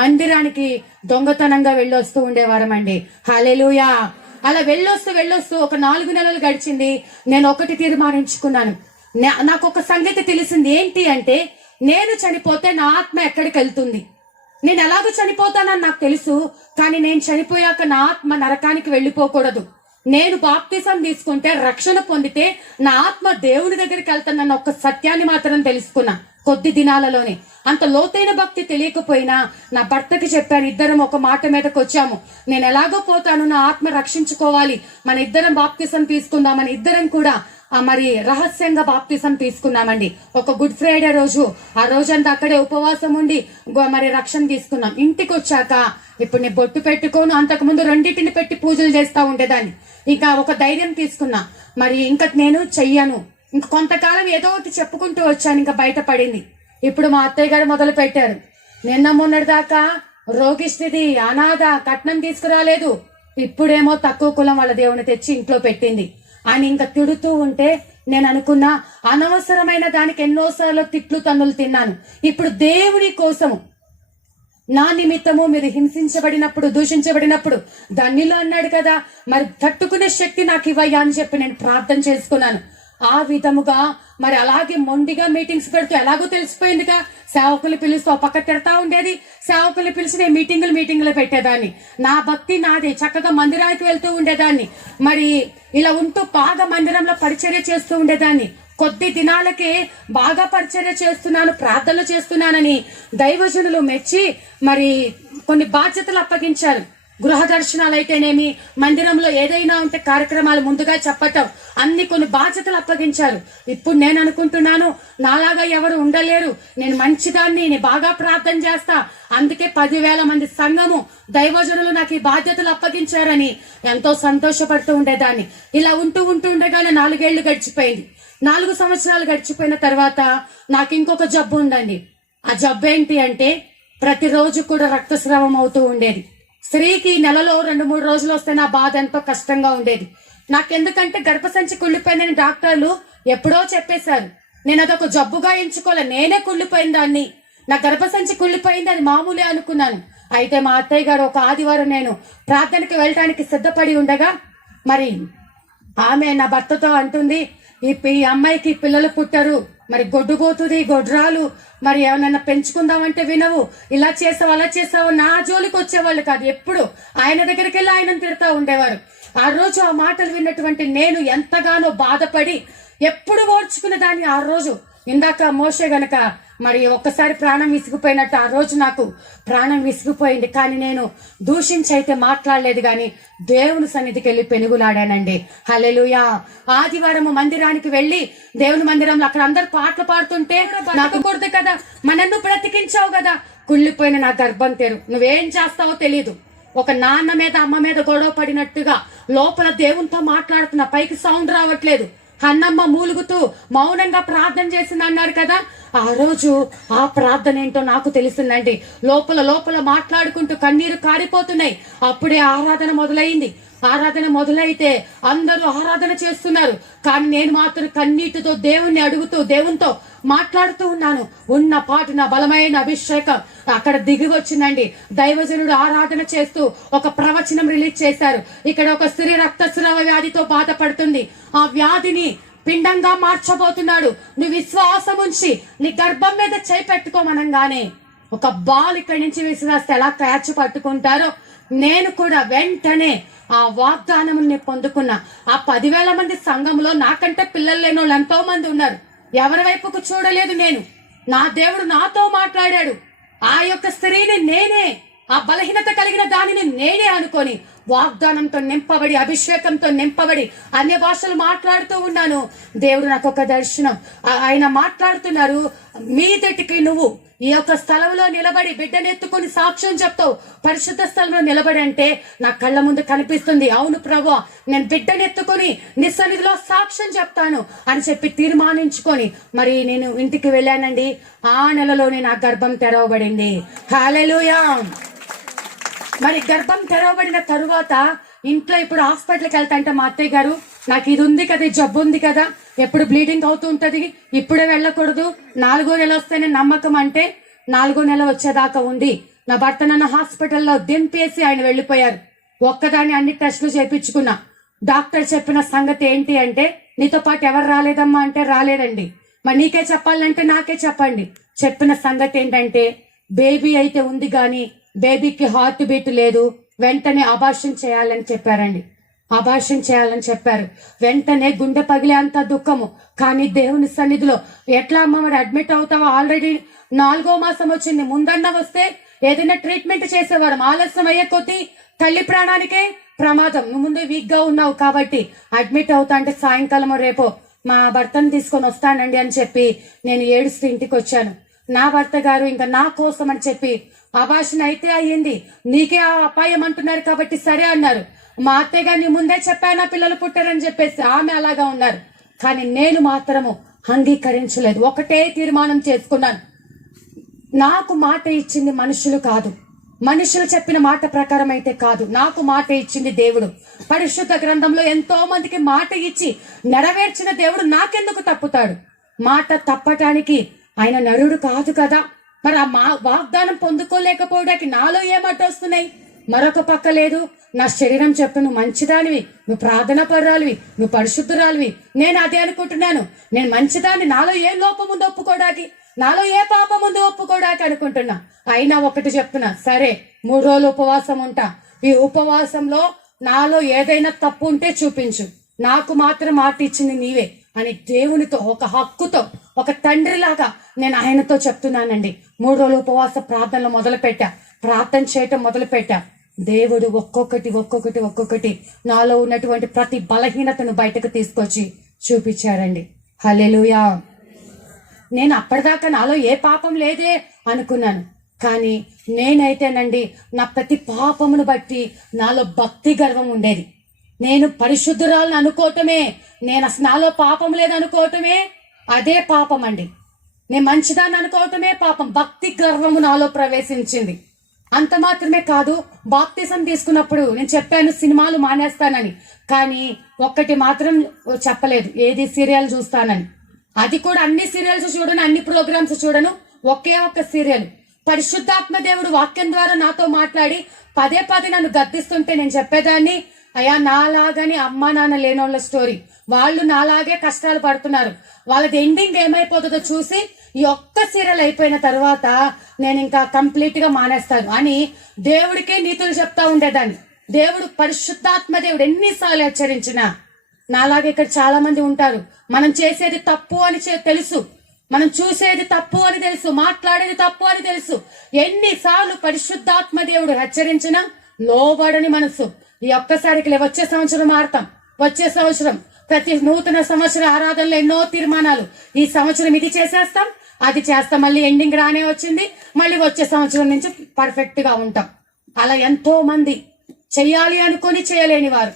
మందిరానికి దొంగతనంగా వెళ్ళొస్తూ ఉండేవారమండి. హల్లెలూయా. అలా వెళ్ళొస్తూ ఒక 4 నెలలు గడిచింది. నేను ఒకటి తీర్మానించుకున్నాను. నాకు ఒక సంగతి తెలిసింది. ఏంటి అంటే, నేను చనిపోతే నా ఆత్మ ఎక్కడికి వెళ్తుంది? నేను ఎలాగో చనిపోతానని నాకు తెలుసు, కానీ నేను చనిపోయాక నా ఆత్మ నరకానికి వెళ్ళిపోకూడదు. నేను బాప్తిసం తీసుకుంటే, రక్షణ పొందితే నా ఆత్మ దేవుని దగ్గరికి వెళ్తానన్న ఒక సత్యాన్ని మాత్రం తెలుసుకున్నా కొద్ది దినాలలోనే. అంత లోతైన భక్తి తెలియకపోయినా నా భర్తకి చెప్పాను. ఇద్దరం ఒక మాట మీదకి వచ్చాము, నేను ఎలాగో పోతాను, నా ఆత్మ రక్షించుకోవాలి, మన ఇద్దరం బాప్తిసం తీసుకుందామని ఇద్దరం కూడా మరి రహస్యంగా బాప్తిసం తీసుకున్నామండి. ఒక గుడ్ ఫ్రైడే రోజు, ఆ రోజంతా అక్కడే ఉపవాసం ఉండి మరి రక్షణ తీసుకున్నాం. ఇంటికి వచ్చాక ఇప్పుడు నేను బొట్టు పెట్టుకోను, అంతకుముందు 2 పెట్టి పూజలు చేస్తా ఉండేదాన్ని. ఇక ఒక ధైర్యం తీసుకున్నా, మరి ఇంకా నేను చెయ్యను. ఇంక కొంతకాలం ఏదో ఒకటి చెప్పుకుంటూ వచ్చాను, ఇంకా బయటపడింది. ఇప్పుడు మా అత్తయ్య గారు మొదలు పెట్టారు, నిన్న మొన్నటి దాకా రోగిష్టిది, అనాథ, కట్నం తీసుకురాలేదు, ఇప్పుడేమో తక్కువ కులం వాళ్ళ దేవుని తెచ్చి ఇంట్లో పెట్టింది అని ఇంకా తిడుతూ ఉంటే నేను అనుకున్నా, అనవసరమైన దానికి ఎన్నోసార్లు తిట్లు తన్నులు తిన్నాను. ఇప్పుడు దేవుని కోసము నా నిమిత్తము మీరు హింసించబడినప్పుడు, దూషించబడినప్పుడు ధన్యులు అన్నాడు కదా, మరి తట్టుకునే శక్తి నాకు ఇవ్వయ్యా అని చెప్పి నేను ప్రార్థన చేసుకున్నాను. ఆ విధముగా మరి అలాగే మొండిగా మీటింగ్స్ పెడుతూ, ఎలాగో తెలిసిపోయిందిగా, సేవకులు పిలుస్తూ పక్క తిడతా ఉండేది, సేవకులు పిలిచి నేను మీటింగులు పెట్టేదాన్ని. నా భక్తి నాది, చక్కగా మందిరానికి వెళ్తూ ఉండేదాన్ని. మరి ఇలా ఉంటూ బాగా మందిరంలో పరిచర్య చేస్తూ ఉండేదాన్ని. కొద్ది దినాలకే బాగా పరిచర్య చేస్తున్నాను, ప్రార్థనలు చేస్తున్నానని దైవజనులు మెచ్చి మరి కొన్ని బాధ్యతలు అప్పగించారు. గృహ దర్శనాలు అయితేనేమి, మందిరంలో ఏదైనా ఉంటే కార్యక్రమాలు ముందుగా చెప్పటం, అన్ని కొన్ని బాధ్యతలు అప్పగించారు. ఇప్పుడు నేను అనుకుంటున్నాను, నాలాగా ఎవరు ఉండలేరు, నేను మంచిదాన్ని, నేను బాగా ప్రార్థన చేస్తా, అందుకే 10,000 మంది సంఘము దైవజనులు నాకు ఈ బాధ్యతలు అప్పగించారని ఎంతో సంతోషపడుతూ ఉండేదాన్ని. ఇలా ఉంటూ ఉండగానే 4 ఏళ్లు గడిచిపోయింది. 4 సంవత్సరాలు గడిచిపోయిన తర్వాత నాకు ఇంకొక జబ్బు ఉందండి. ఆ జబ్బు ఏంటి అంటే, ప్రతిరోజు కూడా రక్తస్రావం అవుతూ ఉండేది. స్త్రీకి నెలలో 2-3 రోజులు వస్తే నా బాధ ఎంతో కష్టంగా ఉండేది. నాకెందుకంటే గర్భసంచి కుళ్ళిపోయిందని డాక్టర్లు ఎప్పుడో చెప్పేశారు. నేను అదొక జబ్బుగా ఎంచుకోలే, నేనే కుళ్ళిపోయిన దాన్ని. నా గర్భసంచి కుళ్ళిపోయింది, అది మామూలే అనుకున్నాను. అయితే మా అత్తయ్య గారు ఒక ఆదివారం నేను ప్రార్థనకి వెళ్ళటానికి సిద్ధపడి ఉండగా మరి ఆమె నా భర్తతో అంటుంది, ఈ అమ్మాయికి పిల్లలు పుట్టరు, మరి గొడ్డుగోతుది గొడ్రాలు, మరి ఏమన్నా పెంచుకుందామంటే వినవు, ఇలా చేసావు అలా చేసావు. నా జోలికి వచ్చేవాళ్ళు కాదు, ఎప్పుడు ఆయన దగ్గరికి వెళ్ళి ఆయనను తిడతా ఉండేవారు. ఆ రోజు ఆ మాటలు విన్నటువంటి నేను ఎంతగానో బాధపడి ఎప్పుడు ఓర్చుకున్న దాన్ని ఆ రోజు, ఇందాక మోషే గనక మరి ఒక్కసారి ప్రాణం విసిగిపోయినట్టు ఆ రోజు నాకు ప్రాణం విసిగిపోయింది. కానీ నేను దూషించి అయితే మాట్లాడలేదు, కానీ దేవుని సన్నిధికి వెళ్ళి పెనుగులాడానండి. హల్లెలూయా. ఆదివారం మందిరానికి వెళ్ళి దేవుని మందిరంలో అక్కడ అందరు పాటలు పాడుతుంటే నాకు కూడదు కదా, మనన్ను బ్రతికించావు కదా, కుళ్ళిపోయిన నా గర్భం తెరు, నువ్వేం చేస్తావో తెలీదు. ఒక నాన్న మీద అమ్మ మీద గొడవ పడినట్టుగా లోపల దేవునితో మాట్లాడుతున్నా, పైకి సౌండ్ రావట్లేదు. అన్నమ్మ మూలుగుతూ మౌనంగా ప్రార్థన చేసింది అన్నారు కదా, ఆ రోజు ఆ ప్రార్థన ఏంటో నాకు తెలిసిందండి. లోపల లోపల మాట్లాడుకుంటూ కన్నీరు కారిపోతున్నాయి. అప్పుడే ఆరాధన మొదలైంది. ఆరాధన మొదలైతే అందరూ ఆరాధన చేస్తున్నారు, కానీ నేను మాత్రం కన్నీటితో దేవుణ్ణి అడుగుతూ దేవునితో మాట్లాడుతూ ఉన్నాను. ఉన్న పాటున బలమైన అభిషేకం అక్కడ దిగి వచ్చిందండి. దైవజనుడు ఆరాధన చేస్తూ ఒక ప్రవచనం రిలీజ్ చేశారు. ఇక్కడ ఒక స్త్రీ రక్తస్రావ వ్యాధితో బాధపడుతుంది, ఆ వ్యాధిని పిండంగా మార్చబోతున్నాడు, నువ్వు విశ్వాసం ఉంచి నీ గర్భం మీద చేయి పెట్టుకోమనగానే ఒక బాల్ ఇక్కడి నుంచి విసిరాస్తే ఎలా క్యాచ్ పట్టుకుంటారో నేను కూడా వెంటనే ఆ వాగ్దానం పొందుకున్నా. ఆ 10,000 మంది సంఘంలో నాకంటే పిల్లలు లేని వాళ్ళు ఎంతో మంది ఉన్నారు. ఎవరి వైపుకు చూడలేదు నేను. నా దేవుడు నాతో మాట్లాడాడు. ఆ యొక్క స్త్రీని నేనే, ఆ బలహీనత కలిగిన దానిని నేనే అనుకొని వాగ్దానంతో నింపబడి అభిషేకంతో నింపబడి అన్య భాషలు మాట్లాడుతూ ఉన్నాను. దేవుడు నాకు ఒక దర్శనం, ఆయన మాట్లాడుతున్నారు, మీదటికి నువ్వు ఈ యొక్క స్థలంలో నిలబడి బిడ్డనెత్తుకుని సాక్ష్యం చెప్తావు, పరిశుద్ధ స్థలంలో నిలబడి అంటే నా కళ్ళ ముందు కనిపిస్తుంది. అవును ప్రభువా, నేను బిడ్డనెత్తుకుని నీ సన్నిధిలో సాక్ష్యం చెప్తాను అని చెప్పి తీర్మానించుకొని మరి నేను ఇంటికి వెళ్ళానండి. ఆ నెలలోనే నా గర్భం తెరవబడింది. హల్లెలూయా. మరి గర్భం తెరవబడిన తరువాత ఇంట్లో ఇప్పుడు హాస్పిటల్కి వెళ్తాంటే మా అత్తయ్య గారు, నాకు ఇది ఉంది కదా, జబ్బు ఉంది కదా, ఎప్పుడు బ్లీడింగ్ అవుతూ ఉంటది, ఇప్పుడే వెళ్ళకూడదు, 4వ నెల వస్తేనే నమ్మకం అంటే 4వ నెల వచ్చేదాకా ఉంది. నా భర్త నన్ను హాస్పిటల్లో దింపేసి ఆయన వెళ్ళిపోయారు. ఒక్కదాన్ని అన్ని టెస్టులు చేయించుకున్నా. డాక్టర్ చెప్పిన సంగతి ఏంటి అంటే, నీతో పాటు ఎవరు రాలేదమ్మా అంటే రాలేదండి. మరి నీకే చెప్పాలంటే నాకే చెప్పండి. చెప్పిన సంగతి ఏంటంటే బేబీ అయితే ఉంది కానీ బేబీకి హార్ట్ బీట్ లేదు, వెంటనే అబార్షన్ చేయాలని చెప్పారండి. అబార్షన్ చేయాలని చెప్పారు. వెంటనే గుండె పగిలే అంత దుఃఖము. కానీ దేవుని సన్నిధిలో ఎట్లా అమ్మ మరి అడ్మిట్ అవుతావో, ఆల్రెడీ 4వ మాసం వచ్చింది, ముందన్న వస్తే ఏదైనా ట్రీట్మెంట్ చేసేవారు. ఆలస్యం అయ్యే కొద్దీ తల్లి ప్రాణానికే ప్రమాదం. నువ్వు ముందే వీక్ గా ఉన్నావు కాబట్టి అడ్మిట్ అవుతా అంటే సాయంకాలం రేపో మా భర్తను తీసుకొని వస్తానండి అని చెప్పి నేను ఏడుస్తూ ఇంటికి వచ్చాను. నా భర్త గారు ఇంకా నా కోసం అని చెప్పి అబార్షన్ అయితే అయ్యింది, నీకే ఆ అపాయం అంటున్నారు కాబట్టి సరే అన్నారు. మా అత్తయ్య గారిని ముందే చెప్పానా పిల్లలు పుట్టారని చెప్పేసి ఆమె అలాగా ఉన్నారు. కానీ నేను మాత్రము అంగీకరించలేదు. ఒకటే తీర్మానం చేసుకున్నాను, నాకు మాట ఇచ్చింది మనుషులు కాదు, మనుషులు చెప్పిన మాట ప్రకారం అయితే కాదు, నాకు మాట ఇచ్చింది దేవుడు. పరిశుద్ధ గ్రంథంలో ఎంతో మందికి మాట ఇచ్చి నెరవేర్చిన దేవుడు నాకెందుకు తప్పుతాడు? మాట తప్పటానికి ఆయన నరుడు కాదు కదా. మరి ఆ వాగ్దానం పొందుకోలేకపోవడానికి నాలో ఏమాట వస్తున్నాయి? మరొక పక్క లేదు, నా శరీరం చెప్పు నువ్వు మంచిదానివి, నువ్వు ప్రార్థన పరురాలివి, నువ్వు పరిశుద్ధురాలివి. నేను అదే అనుకుంటున్నాను, నేను మంచిదాన్ని, నాలో ఏ లోపం ఉందో ఒప్పుకోవడానికి, నాలో ఏ పాపం ఉందో ఒప్పుకోవడానికి అనుకుంటున్నా. అయినా ఒకటి చెప్తున్నా, సరే 3 రోజులు ఉపవాసం ఉంటా, ఈ ఉపవాసంలో నాలో ఏదైనా తప్పు ఉంటే చూపించు, నాకు మాత్రం మాట ఇచ్చింది నీవే అని దేవునితో ఒక హక్కుతో ఒక తండ్రిలాగా నేను ఆయనతో చెప్తున్నానండి. 3 రోజులు ఉపవాస ప్రార్థనలు మొదలుపెట్టా, ప్రార్థన చేయటం మొదలుపెట్టా. దేవుడు ఒక్కొక్కటి నాలో ఉన్నటువంటి ప్రతి బలహీనతను బయటకు తీసుకొచ్చి చూపించారండి. హల్లెలూయా. నేను అప్పటిదాకా నాలో ఏ పాపం లేదే అనుకున్నాను, కానీ నేనైతేనండి నా ప్రతి పాపమును బట్టి నాలో భక్తి గర్వం ఉండేది. నేను పరిశుద్ధురాలను అనుకోవటమే, నేను అసలు నాలో పాపం లేదనుకోవటమే అదే పాపం అండి. నేను మంచిదాన్ని అనుకోవటమే పాపం. భక్తి గర్వము నాలో ప్రవేశించింది. అంత మాత్రమే కాదు, బాప్తిజం తీసుకున్నప్పుడు నేను చెప్పాను సినిమాలు మానేస్తానని, కానీ ఒక్కటి మాత్రం చెప్పలేదు, ఏది సీరియల్ చూస్తానని. అది కూడా అన్ని సీరియల్స్ చూడను, అన్ని ప్రోగ్రామ్స్ చూడను, ఒకే ఒక్క సీరియల్ పరిశుద్ధాత్మ దేవుడు వాక్యం ద్వారా నాతో మాట్లాడి పదే పదే నన్ను గద్దిస్తుంటే నేను చెప్పేదాన్ని, అయ్యా నాలాగని అమ్మా నాన్న లేనోళ్ళ స్టోరీ, వాళ్ళు నాలాగే కష్టాలు పడుతున్నారు, వాళ్ళది ఎండింగ్ ఏమైపోతుందో చూసి ఈ ఒక్క సీరియల్ అయిపోయిన తర్వాత నేను ఇంకా కంప్లీట్ గా మానేస్తాను అని దేవుడికే నీతులు చెప్తా ఉండేదాన్ని. దేవుడు పరిశుద్ధాత్మ దేవుడు ఎన్నిసార్లు హెచ్చరించినా, నాలాగే ఇక్కడ చాలా మంది ఉంటారు, మనం చేసేది తప్పు అని తెలుసు, మనం చూసేది తప్పు అని తెలుసు, మాట్లాడేది తప్పు అని తెలుసు. ఎన్నిసార్లు పరిశుద్ధాత్మ దేవుడు హెచ్చరించినా లోబడని మనసు. ఈ ఒక్కసారికి వచ్చే సంవత్సరం మారుతాం, వచ్చే సంవత్సరం ప్రతి నూతన సంవత్సర ఆరాధనలో ఎన్నో తీర్మానాలు, ఈ సంవత్సరం ఇది చేసేస్తాం, అది చేస్తాం, మళ్ళీ ఎండింగ్ రానే వచ్చింది, మళ్ళీ వచ్చే సంవత్సరం నుంచి పర్ఫెక్ట్ గా ఉంటాం. అలా ఎంతో మంది చెయ్యాలి అనుకుని చేయలేని వారు,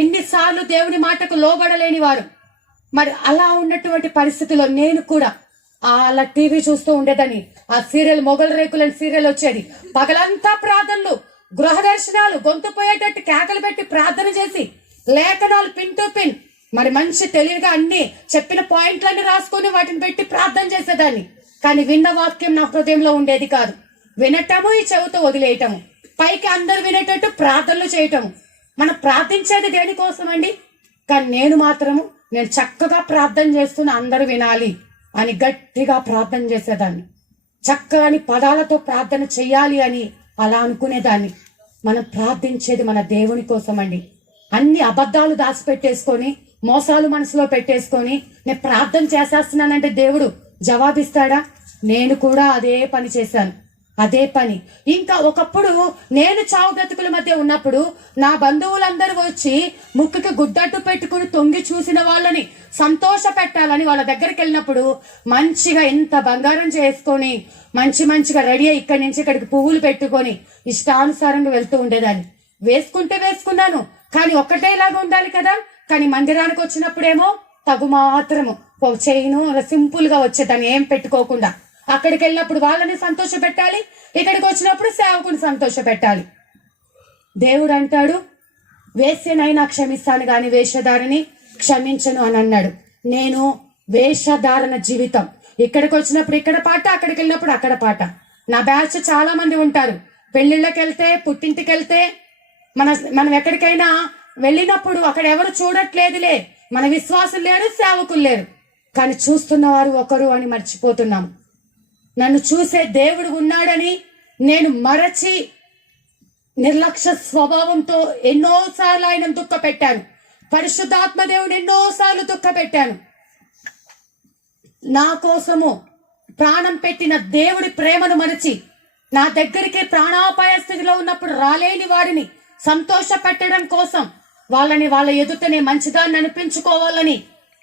ఎన్నిసార్లు దేవుని మాటకు లోబడలేని వారు. మరి అలా ఉన్నటువంటి పరిస్థితిలో నేను కూడా అలా టీవీ చూస్తూ ఉండేదని. ఆ సీరియల్ మొగల్ రేకులని సీరియల్ వచ్చేది, పగలంతా ప్రార్థనలు, గృహ దర్శనాలు, గొంతు పోయేటట్టు కేకలు పెట్టి ప్రార్థన చేసి, లేఖనాలు పిన్ టు పిన్, మరి మంచి తెలివిగా అన్ని చెప్పిన పాయింట్లన్నీ రాసుకుని వాటిని పెట్టి ప్రార్థన చేసేదాన్ని. కానీ విన్న వాక్యం నా హృదయంలో ఉండేది కాదు. వినటము ఈ చెవితో వదిలేయటము, పైకి అందరు వినేటట్టు ప్రార్థనలు చేయటము. మనం ప్రార్థించేది దేనికోసం అండి? కానీ నేను చక్కగా ప్రార్థన చేస్తున్న అందరూ వినాలి అని గట్టిగా ప్రార్థన చేసేదాన్ని. చక్కని పదాలతో ప్రార్థన చెయ్యాలి అని అలా అనుకునేదాన్ని. మనం ప్రార్థించేది మన దేవుని కోసం అండి. అన్ని అబద్ధాలు దాచిపెట్టేసుకొని, మోసాలు మనసులో పెట్టేసుకొని నేను ప్రార్థన చేసేస్తున్నానంటే దేవుడు జవాబిస్తాడా? నేను కూడా అదే పని చేశాను, అదే పని. ఇంకా ఒకప్పుడు నేను చావు బ్రతుకుల మధ్య ఉన్నప్పుడు నా బంధువులందరూ వచ్చి ముక్కుకి గుడ్డట్టు పెట్టుకుని తొంగి చూసిన వాళ్ళని సంతోష పెట్టాలని వాళ్ళ దగ్గరికి వెళ్ళినప్పుడు మంచిగా ఇంత బంగారం చేసుకొని మంచిగా రెడీ అయ్యి ఇక్కడి నుంచి ఇక్కడికి పువ్వులు పెట్టుకొని ఇష్టానుసారంగా వెళ్తూ ఉండేదాన్ని. వేసుకున్నాను, కానీ ఒక్కటేలాగా ఉండాలి కదా. కానీ మందిరానికి వచ్చినప్పుడేమో తగు మాత్రము చైను సింపుల్ గా వచ్చేదాన్ని, ఏం పెట్టుకోకుండా. అక్కడికి వెళ్ళినప్పుడు వాళ్ళని సంతోష పెట్టాలి, ఇక్కడికి వచ్చినప్పుడు సేవకుని సంతోష పెట్టాలి. దేవుడు అంటాడు, వేశ్యనైనా క్షమిస్తాను గాని వేషధారని క్షమించను అని అన్నాడు. నేను వేషధారణ జీవితం, ఇక్కడికి వచ్చినప్పుడు ఇక్కడ పాట, అక్కడికి వెళ్ళినప్పుడు అక్కడ పాట. నా బ్యాచ్ చాలా మంది ఉంటారు, పెళ్లిళ్ళకి వెళ్తే, పుట్టింటికి వెళ్తే, మనం ఎక్కడికైనా వెళ్ళినప్పుడు అక్కడ ఎవరు చూడట్లేదులే, మన విశ్వాసం లేరు, సేవకులు లేరు, కానీ చూస్తున్నవారు ఒకరు అని మర్చిపోతున్నాం. నన్ను చూసే దేవుడు ఉన్నాడని నేను మరచి నిర్లక్ష్య స్వభావంతో ఎన్నోసార్లు ఆయన దుఃఖ పెట్టాను. పరిశుద్ధాత్మ దేవుడు ఎన్నోసార్లు దుఃఖ పెట్టాను. నా కోసము ప్రాణం పెట్టిన దేవుడి ప్రేమను మరచి నా దగ్గరికి ప్రాణాపాయ స్థితిలో ఉన్నప్పుడు రాలేని వారిని సంతోష పెట్టడం కోసం, వాళ్ళ ఎదుటనే మంచిదాన్ని అనిపించుకోవాలని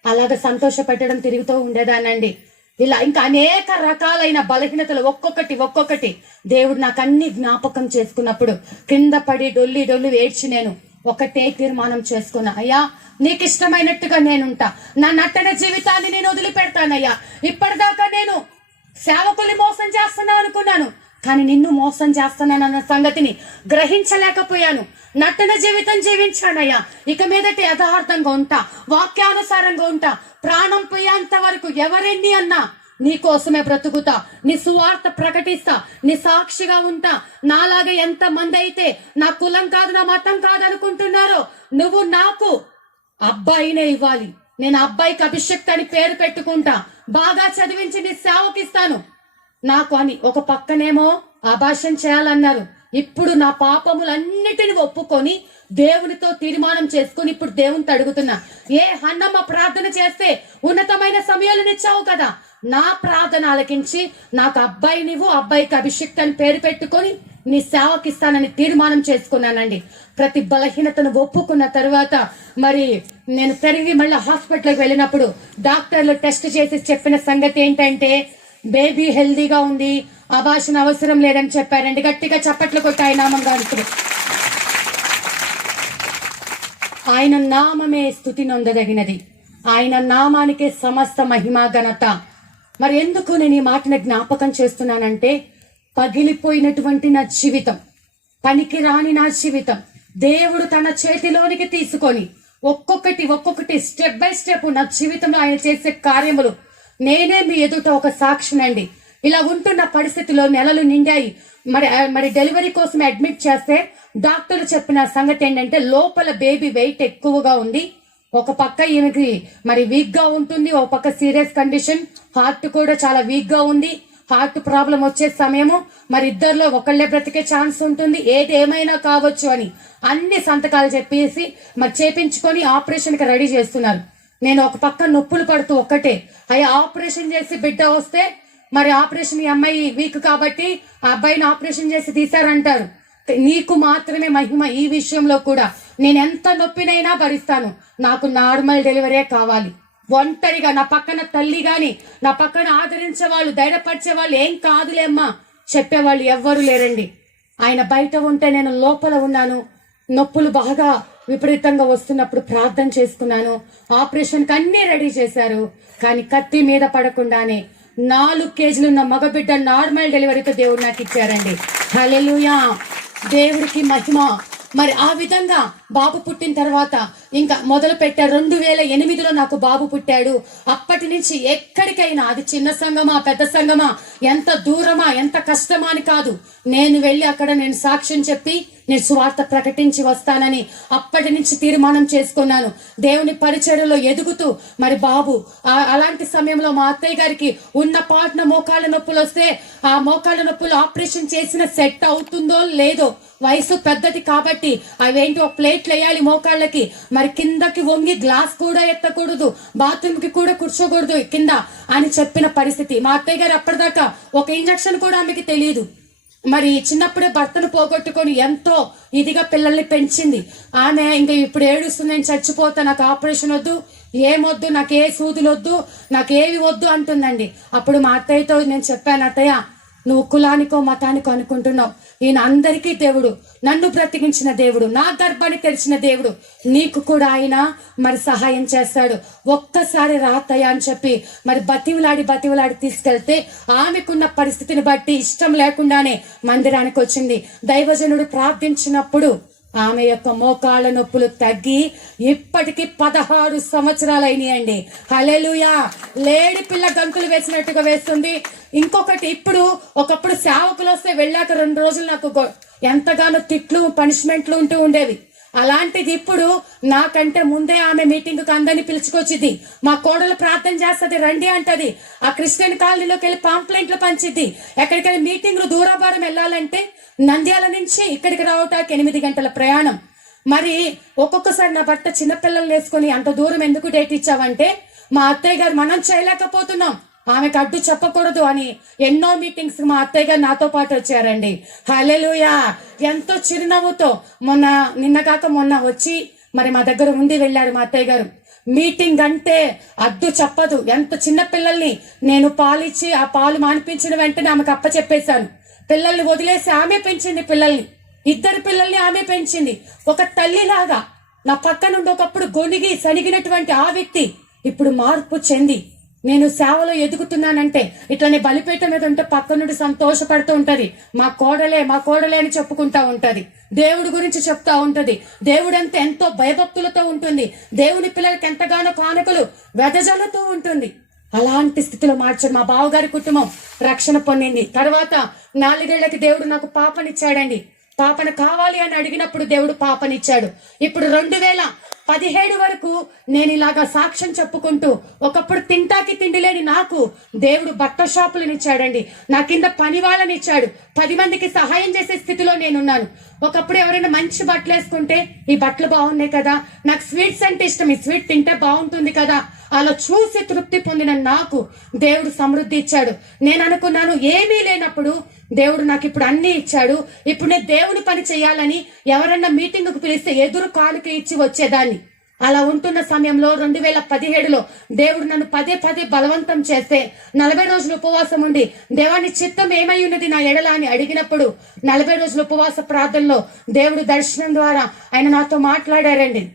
అలాగ సంతోష పెట్టడం తిరుగుతూ ఉండేదానండి. ఇలా ఇంకా అనేక రకాలైన బలహీనతలు ఒక్కొక్కటి దేవుడు నాకు అన్ని జ్ఞాపకం చేసుకున్నప్పుడు కింద పడి డొల్లి ఏడ్చి నేను ఒకటే తీర్మానం చేసుకున్నా, అయ్యా నీకు ఇష్టమైనట్టుగా నేనుంటా, నా నట్టన జీవితాన్ని నేను వదిలిపెడతానయ్యా. ఇప్పటిదాకా నేను సేవకుల్ని మోసం చేస్తున్నా అనుకున్నాను, కానీ నిన్ను మోసం చేస్తున్నానన్న సంగతిని గ్రహించలేకపోయాను. నట్టన జీవితం జీవించానయ్యా, ఇక మీదటి యథార్థంగా ఉంటా, వాక్యానుసారంగా ఉంటా, ప్రాణం పోయేంత వరకు ఎవరెన్ని అన్నా నీ కోసమే బ్రతుకుతా, నీ సువార్త ప్రకటిస్తా, నీ సాక్షిగా ఉంటా. నాలాగా ఎంత మంది అయితే నా కులం కాదు, నా మతం కాదు అనుకుంటున్నారో, నువ్వు నాకు అబ్బాయినే ఇవ్వాలి, నేను అబ్బాయికి అభిషేక్ అని పేరు పెట్టుకుంటా, బాగా చదివించి నీ సేవకిస్తాను నాకు అని. ఒక పక్కనేమో అభాషణ చేయాలన్నారు. ఇప్పుడు నా పాపములన్నిటిని ఒప్పుకొని దేవునితో తీర్మానం చేసుకుని ఇప్పుడు దేవునితో అడుగుతున్నా, ఏ హన్నమ్మ ప్రార్థన చేస్తే ఉన్నతమైన సమయాలనిచ్చావు కదా, నా ప్రార్థన ఆలకించి నాకు అబ్బాయినివ్వు, అబ్బాయికి అభిషేక్ అని పేరు పెట్టుకొని నీ సేవకిస్తానని తీర్మానం చేసుకున్నానండి. ప్రతి బలహీనతను ఒప్పుకున్న తర్వాత మరి నేను తిరిగి మళ్ళీ హాస్పిటల్కి వెళ్ళినప్పుడు డాక్టర్లు టెస్ట్ చేసి చెప్పిన సంగతి ఏంటంటే, బేబీ హెల్దీగా ఉంది, అబార్షన్ అవసరం లేదని చెప్పారండి. గట్టిగా చప్పట్లు కొట్టి ఆయన నామం గారు. ఆయన నామమే స్తుతి నొందదగినది, ఆయన నామానికే సమస్త మహిమా ఘనత. మరి ఎందుకు నేను ఈ మాటను జ్ఞాపకం చేస్తున్నానంటే, పగిలిపోయినటువంటి నా జీవితం, పనికి రాని నా జీవితం దేవుడు తన చేతిలోనికి తీసుకొని ఒక్కొక్కటి స్టెప్ బై స్టెప్ నా జీవితంలో ఆయన చేసే కార్యములు నేనే మీ ఎదుట ఒక సాక్షినండి. ఇలా ఉంటున్న పరిస్థితిలో నెలలు నిండాయి. మరి డెలివరీ కోసం అడ్మిట్ చేస్తే డాక్టర్లు చెప్పిన సంగతి ఏంటంటే లోపల బేబీ వెయిట్ ఎక్కువగా ఉంది. ఒక పక్క ఈమెకి మరి వీక్ గా ఉంటుంది, ఒక పక్క సీరియస్ కండిషన్, హార్ట్ కూడా చాలా వీక్ గా ఉంది. హార్ట్ ప్రాబ్లం వచ్చే సమయము మరి ఇద్దరిలో ఒకళ్ళే బ్రతికే ఛాన్స్ ఉంటుంది, ఏది ఏమైనా కావచ్చు అని అన్ని సంతకాలు చెప్పేసి మరి చేపించుకొని ఆపరేషన్ కి రెడీ చేస్తున్నారు. నేను ఒక పక్క నొప్పులు పడుతూ ఒక్కటే, అయ్యా ఆపరేషన్ చేసి బిడ్డ వస్తే మరి ఆపరేషన్ ఈ అమ్మాయి వీక్ కాబట్టి ఆ అబ్బాయిని ఆపరేషన్ చేసి తీశారంటారు. నీకు మాత్రమే మహిమ ఈ విషయంలో కూడా. నేను ఎంత నొప్పినైనా భరిస్తాను, నాకు నార్మల్ డెలివరీ కావాలి. ఒంటరిగా నా పక్కన తల్లి గాని, నా పక్కన ఆదరించే వాళ్ళు, ధైర్యపరిచే వాళ్ళు, ఏం కాదులేమ్మా చెప్పేవాళ్ళు ఎవ్వరూ లేరండి. ఆయన బయట ఉంటే నేను లోపల ఉన్నాను. నొప్పులు బాగా విపరీతంగా వస్తున్నప్పుడు ప్రార్థన చేసుకున్నాను. ఆపరేషన్కి అన్ని రెడీ చేశారు. కానీ కత్తి మీద పడకుండానే 4 కేజీలున్న మగబిడ్డ నార్మల్ డెలివరీతో దేవుడు నాకు ఇచ్చారండి. హల్లెలూయా, దేవుడికి మహిమ. మరి ఆ విధంగా బాబు పుట్టిన తర్వాత ఇంకా మొదలు పెట్టారు. 2008లో నాకు బాబు పుట్టాడు. అప్పటి నుంచి ఎక్కడికైనా, అది చిన్న సంఘమా పెద్ద సంఘమా, ఎంత దూరమా ఎంత కష్టమా అని కాదు, నేను వెళ్ళి అక్కడ నేను సాక్ష్యం చెప్పి నేను సువార్త ప్రకటించి వస్తానని అప్పటి నుంచి తీర్మానం చేసుకున్నాను. దేవుని పరిచర్యలో ఎదుగుతూ మరి బాబు అలాంటి సమయంలో మా అత్తయ్య గారికి ఉన్న పాటన మోకాళ్ళ నొప్పులు వస్తే ఆ మోకాళ్ళ నొప్పులు ఆపరేషన్ చేసిన సెట్ అవుతుందో లేదో, వయసు పెద్దది కాబట్టి అవేంటి ఒక ప్లేట్లు వేయాలి మోకాళ్ళకి, మరి కిందకి వంగి గ్లాస్ కూడా ఎత్తకూడదు, బాత్రూమ్ కి కూడా కూర్చోకూడదు కింద అని చెప్పిన పరిస్థితి. మా అత్తయ్య గారు అప్పటిదాకా ఒక ఇంజక్షన్ కూడా ఆమెకి తెలియదు. మరి చిన్నప్పుడే భర్తను పోగొట్టుకొని ఎంతో ఇదిగా పిల్లల్ని పెంచింది ఆమె. ఇంకా ఇప్పుడు ఏడుస్తుంది, నేను చచ్చిపోతా, నాకు ఆపరేషన్ వద్దు, ఏమొద్దు, నాకు ఏ సూదులు వద్దు, నాకు ఏవి వద్దు అంటుందండి. అప్పుడు మా అత్తయ్యతో నేను చెప్పాను, అత్తయ్య నువ్వు కులానికో మతానికో అనుకుంటున్నావు, ఈయన అందరికీ దేవుడు, నన్ను బ్రతికించిన దేవుడు, నా గర్భాన్ని తెరిచిన దేవుడు, నీకు కూడా ఆయన మరి సహాయం చేస్తాడు, ఒక్కసారి రాతయ్య అని చెప్పి మరి బతివులాడి తీసుకెళ్తే ఆమెకున్న పరిస్థితిని బట్టి ఇష్టం లేకుండానే మందిరానికి వచ్చింది. దైవజనుడు ప్రార్థించినప్పుడు ఆమె యొక్క మోకాళ్ళ నొప్పులు తగ్గి ఇప్పటికి 16 సంవత్సరాలైనాయండి. హల్లెలూయా, లేడి పిల్ల గంతులు వేసినట్టుగా వేస్తుంది. ఇంకొకటి, ఒకప్పుడు సేవకులు వస్తే వెళ్ళాక 2 రోజులు నాకు ఎంతగానో తిట్లు పనిష్మెంట్లు ఉంటూ ఉండేవి. అలాంటిది ఇప్పుడు నాకంటే ముందే ఆమె మీటింగ్ కు అందరిని పిలుచుకొచ్చిద్ది. మా కోడలు ప్రార్థన చేస్తుంది, రండి అంటది. ఆ క్రిస్టియన్ కాలనీలోకి వెళ్ళి పాంప్లెంట్లు పంచిద్ది. ఎక్కడికైనా మీటింగ్లు దూరభారం వెళ్ళాలంటే నంద్యాల నుంచి ఇక్కడికి రావటానికి 8 గంటల ప్రయాణం. మరి ఒక్కొక్కసారి నా భర్త చిన్నపిల్లలు వేసుకొని అంత దూరం ఎందుకు డేట్ ఇచ్చావంటే, మా అత్తయ్య గారు మనం చేయలేకపోతున్నాం, ఆమెకు అడ్డు చెప్పకూడదు అని ఎన్నో మీటింగ్స్ మా అత్తయ్య గారు నాతో పాటు వచ్చారండి. హల్లెలూయా, ఎంతో చిరునవ్వుతో మొన్న వచ్చి మరి మా దగ్గర ఉండి వెళ్ళారు మా అత్తయ్య గారు. మీటింగ్ అంటే అడ్డు చెప్పదు. ఎంత చిన్న పిల్లల్ని నేను పాలిచ్చి ఆ పాలు మానిపించిన వెంటనే ఆమెకు అప్పచెప్పేశాను. పిల్లల్ని వదిలేసి ఆమె పెంచింది, పిల్లల్ని 2 పిల్లల్ని ఆమె పెంచింది. ఒక తల్లిలాగా నా పక్క నుండి ఒకప్పుడు గొనిగి సనిగినటువంటి ఆ వ్యక్తి ఇప్పుడు మార్పు చెంది నేను సేవలో ఎదుగుతున్నానంటే, ఇట్లనే బలిపీఠ మీద ఉంటే పక్క నుండి సంతోషపడుతూ ఉంటది. మా కోడలే అని చెప్పుకుంటా ఉంటది, దేవుడి గురించి చెప్తా ఉంటది. దేవుడు అంటే ఎంతో భయభక్తులతో ఉంటుంది, దేవుని పిల్లలకి ఎంతగానో కానుకలు వెదజల్లుతూ ఉంటుంది. అలాంటి స్థితిలో మార్చాడు. మా బావగారి కుటుంబం రక్షణ పొందింది. తర్వాత 4 ఏళ్లకి దేవుడు నాకు పాపనిచ్చాడండి. పాపను కావాలి అని అడిగినప్పుడు దేవుడు పాపనిచ్చాడు. ఇప్పుడు 2017 వరకు నేను ఇలాగా సాక్ష్యం చెప్పుకుంటూ, ఒకప్పుడు తింటాకి తిండి లేని నాకు దేవుడు బట్ట షాపులనిచ్చాడండి. నా కింద పని వాళ్ళని ఇచ్చాడు. 10 మందికి సహాయం చేసే స్థితిలో నేనున్నాను. ఒకప్పుడు ఎవరైనా మంచి బట్టలు వేసుకుంటే, ఈ బట్టలు బాగున్నాయి కదా, నాకు స్వీట్స్ అంటే ఇష్టం, ఈ స్వీట్ తింటే బాగుంటుంది కదా, అలా చూసి తృప్తి పొందిన నాకు దేవుడు సమృద్ధి ఇచ్చాడు. నేను అనుకున్నాను ఏమీ లేనప్పుడు దేవుడు నాకు ఇప్పుడు అన్ని ఇచ్చాడు, ఇప్పుడు నేను దేవుని పని చేయాలని ఎవరన్నా మీటింగ్కు పిలిస్తే ఎదురు కానుక ఇచ్చి వచ్చేదాన్ని. అలా ఉంటున్న సమయంలో 2017లో దేవుడు నన్ను పదే బలవంతం చేస్తే 40 రోజులు ఉపవాసం ఉండి దేవాని చిత్తం ఏమై ఉన్నది నా ఎడల అని అడిగినప్పుడు 40 రోజుల ఉపవాస ప్రార్థనలో దేవుడు దర్శనం ద్వారా ఆయన నాతో మాట్లాడారండి.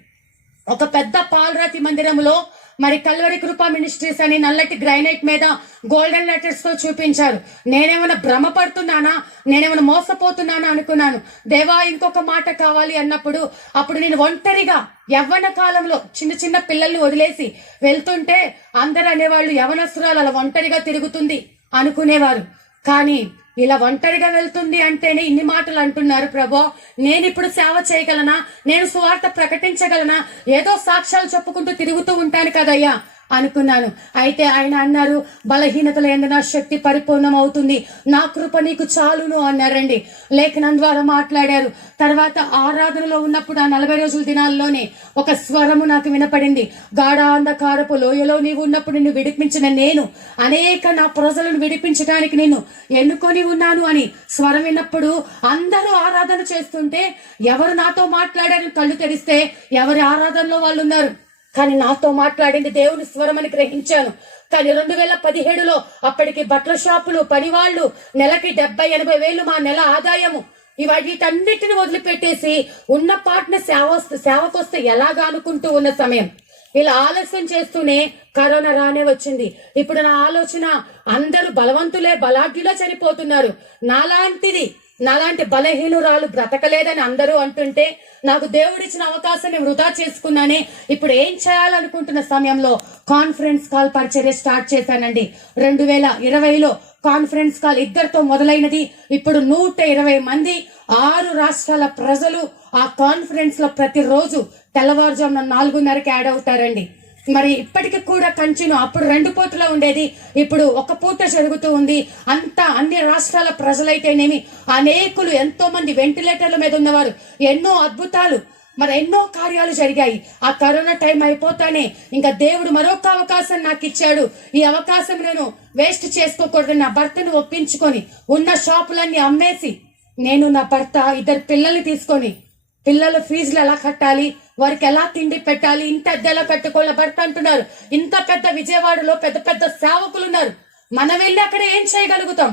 ఒక పెద్ద పాలరాతి మందిరంలో మరి కల్వరి కృపా మినిస్ట్రీస్ అని నల్లటి గ్రైనైట్ మీద గోల్డెన్ లెటర్స్ తో చూపించారు. నేనేమైనా భ్రమపడుతున్నానా, నేనేమైనా మోసపోతున్నానా అనుకున్నాను. దేవా ఇంకొక మాట కావాలి అన్నప్పుడు, అప్పుడు నేను ఒంటరిగా యవ్వన కాలంలో చిన్న పిల్లల్ని వదిలేసి వెళ్తుంటే అందరు అనేవాళ్ళు, యవనస్తురాలు అలా ఒంటరిగా తిరుగుతుంది, అనుకునేవారు. కానీ ఇలా ఒంటరిగా వెళ్తుంది అంటేనే ఇన్ని మాటలు అంటున్నారు. ప్రభా, నేను ఇప్పుడు సేవ చేయగలనా? నేను సువార్త ప్రకటించగలనా? ఏదో సాక్ష్యాలు చెప్పుకుంటూ తిరుగుతూ ఉంటాను కదయ్యా అనుకున్నాను. అయితే ఆయన అన్నారు, బలహీనతల యందు నా శక్తి పరిపూర్ణం అవుతుంది, నా కృప నీకు చాలును అన్నారండి. లేఖనం ద్వారా మాట్లాడారు. తర్వాత ఆరాధనలో ఉన్నప్పుడు ఆ 40 రోజుల దినాల్లోనే ఒక స్వరము నాకు వినపడింది. గాఢాంధకారపు లోయలో నీవు ఉన్నప్పుడు నిన్ను విడిపించిన నేను అనేక నా ప్రజలను విడిపించడానికి నిన్ను ఎన్నుకొని ఉన్నాను అని స్వరం విన్నప్పుడు అందరూ ఆరాధన చేస్తుంటే ఎవరు నాతో మాట్లాడారని కళ్ళు తెరిస్తే ఎవరి ఆరాధనలో వాళ్ళు ఉన్నారు. కానీ నాతో మాట్లాడింది దేవుని స్వరం అని గ్రహించాను. కానీ 2017లో అప్పటికి బట్టల షాపులు, పనివాళ్లు, నెలకి 70-80 వేలు మా నెల ఆదాయము, వీటన్నిటిని వదిలిపెట్టేసి ఉన్న పాటన సేవకొస్తే ఎలాగా అనుకుంటూ ఉన్న సమయం. ఇలా ఆలస్యం చేస్తూనే కరోనా రానే వచ్చింది. ఇప్పుడు నా ఆలోచన, అందరూ బలవంతులే, బలాఢ్యులే చనిపోతున్నారు, నాలాంటి బలహీనురాలు బ్రతకలేదని అందరూ అంటుంటే నాకు దేవుడిచ్చిన అవకాశాన్ని వృధా చేసుకున్నానే. ఇప్పుడు ఏం చేయాలనుకుంటున్న సమయంలో కాన్ఫరెన్స్ కాల్ పరిచర్య స్టార్ట్ చేశానండి. 2020లో కాన్ఫరెన్స్ కాల్ ఇద్దరితో మొదలైనది. ఇప్పుడు 120 మంది 6 రాష్ట్రాల ప్రజలు ఆ కాన్ఫరెన్స్ లో ప్రతిరోజు తెల్లవారుజామున 4:30కి యాడ్ అవుతారండి. మరి ఇప్పటికి కూడా కంటిన్యూ, అప్పుడు 2 పూటలో ఉండేది, ఇప్పుడు 1 పూట జరుగుతూ ఉంది. అంతా అన్ని రాష్ట్రాల ప్రజలైతేనేమి, అనేకులు, ఎంతో మంది వెంటిలేటర్ల మీద ఉన్నవారు, ఎన్నో అద్భుతాలు, మరి ఎన్నో కార్యాలు జరిగాయి. ఆ కరోనా టైం అయిపోతానే ఇంకా దేవుడు మరొక అవకాశం నాకు ఇచ్చాడు. ఈ అవకాశం నేను వేస్ట్ చేసుకోకూడదు. నా భర్తను ఒప్పించుకొని ఉన్న షాపులన్నీ అమ్మేసి నేను, నా భర్త, 2 పిల్లల్ని తీసుకొని, పిల్లల ఫీజులు ఎలా కట్టాలి, వారికి ఎలా తిండి పెట్టాలి, ఇంత అద్దెలా కట్టుకోవాలి. భర్త అంటున్నారు, ఇంత పెద్ద విజయవాడలో పెద్ద పెద్ద సేవకులు ఉన్నారు, మనం వెళ్ళి అక్కడ ఏం చేయగలుగుతాం?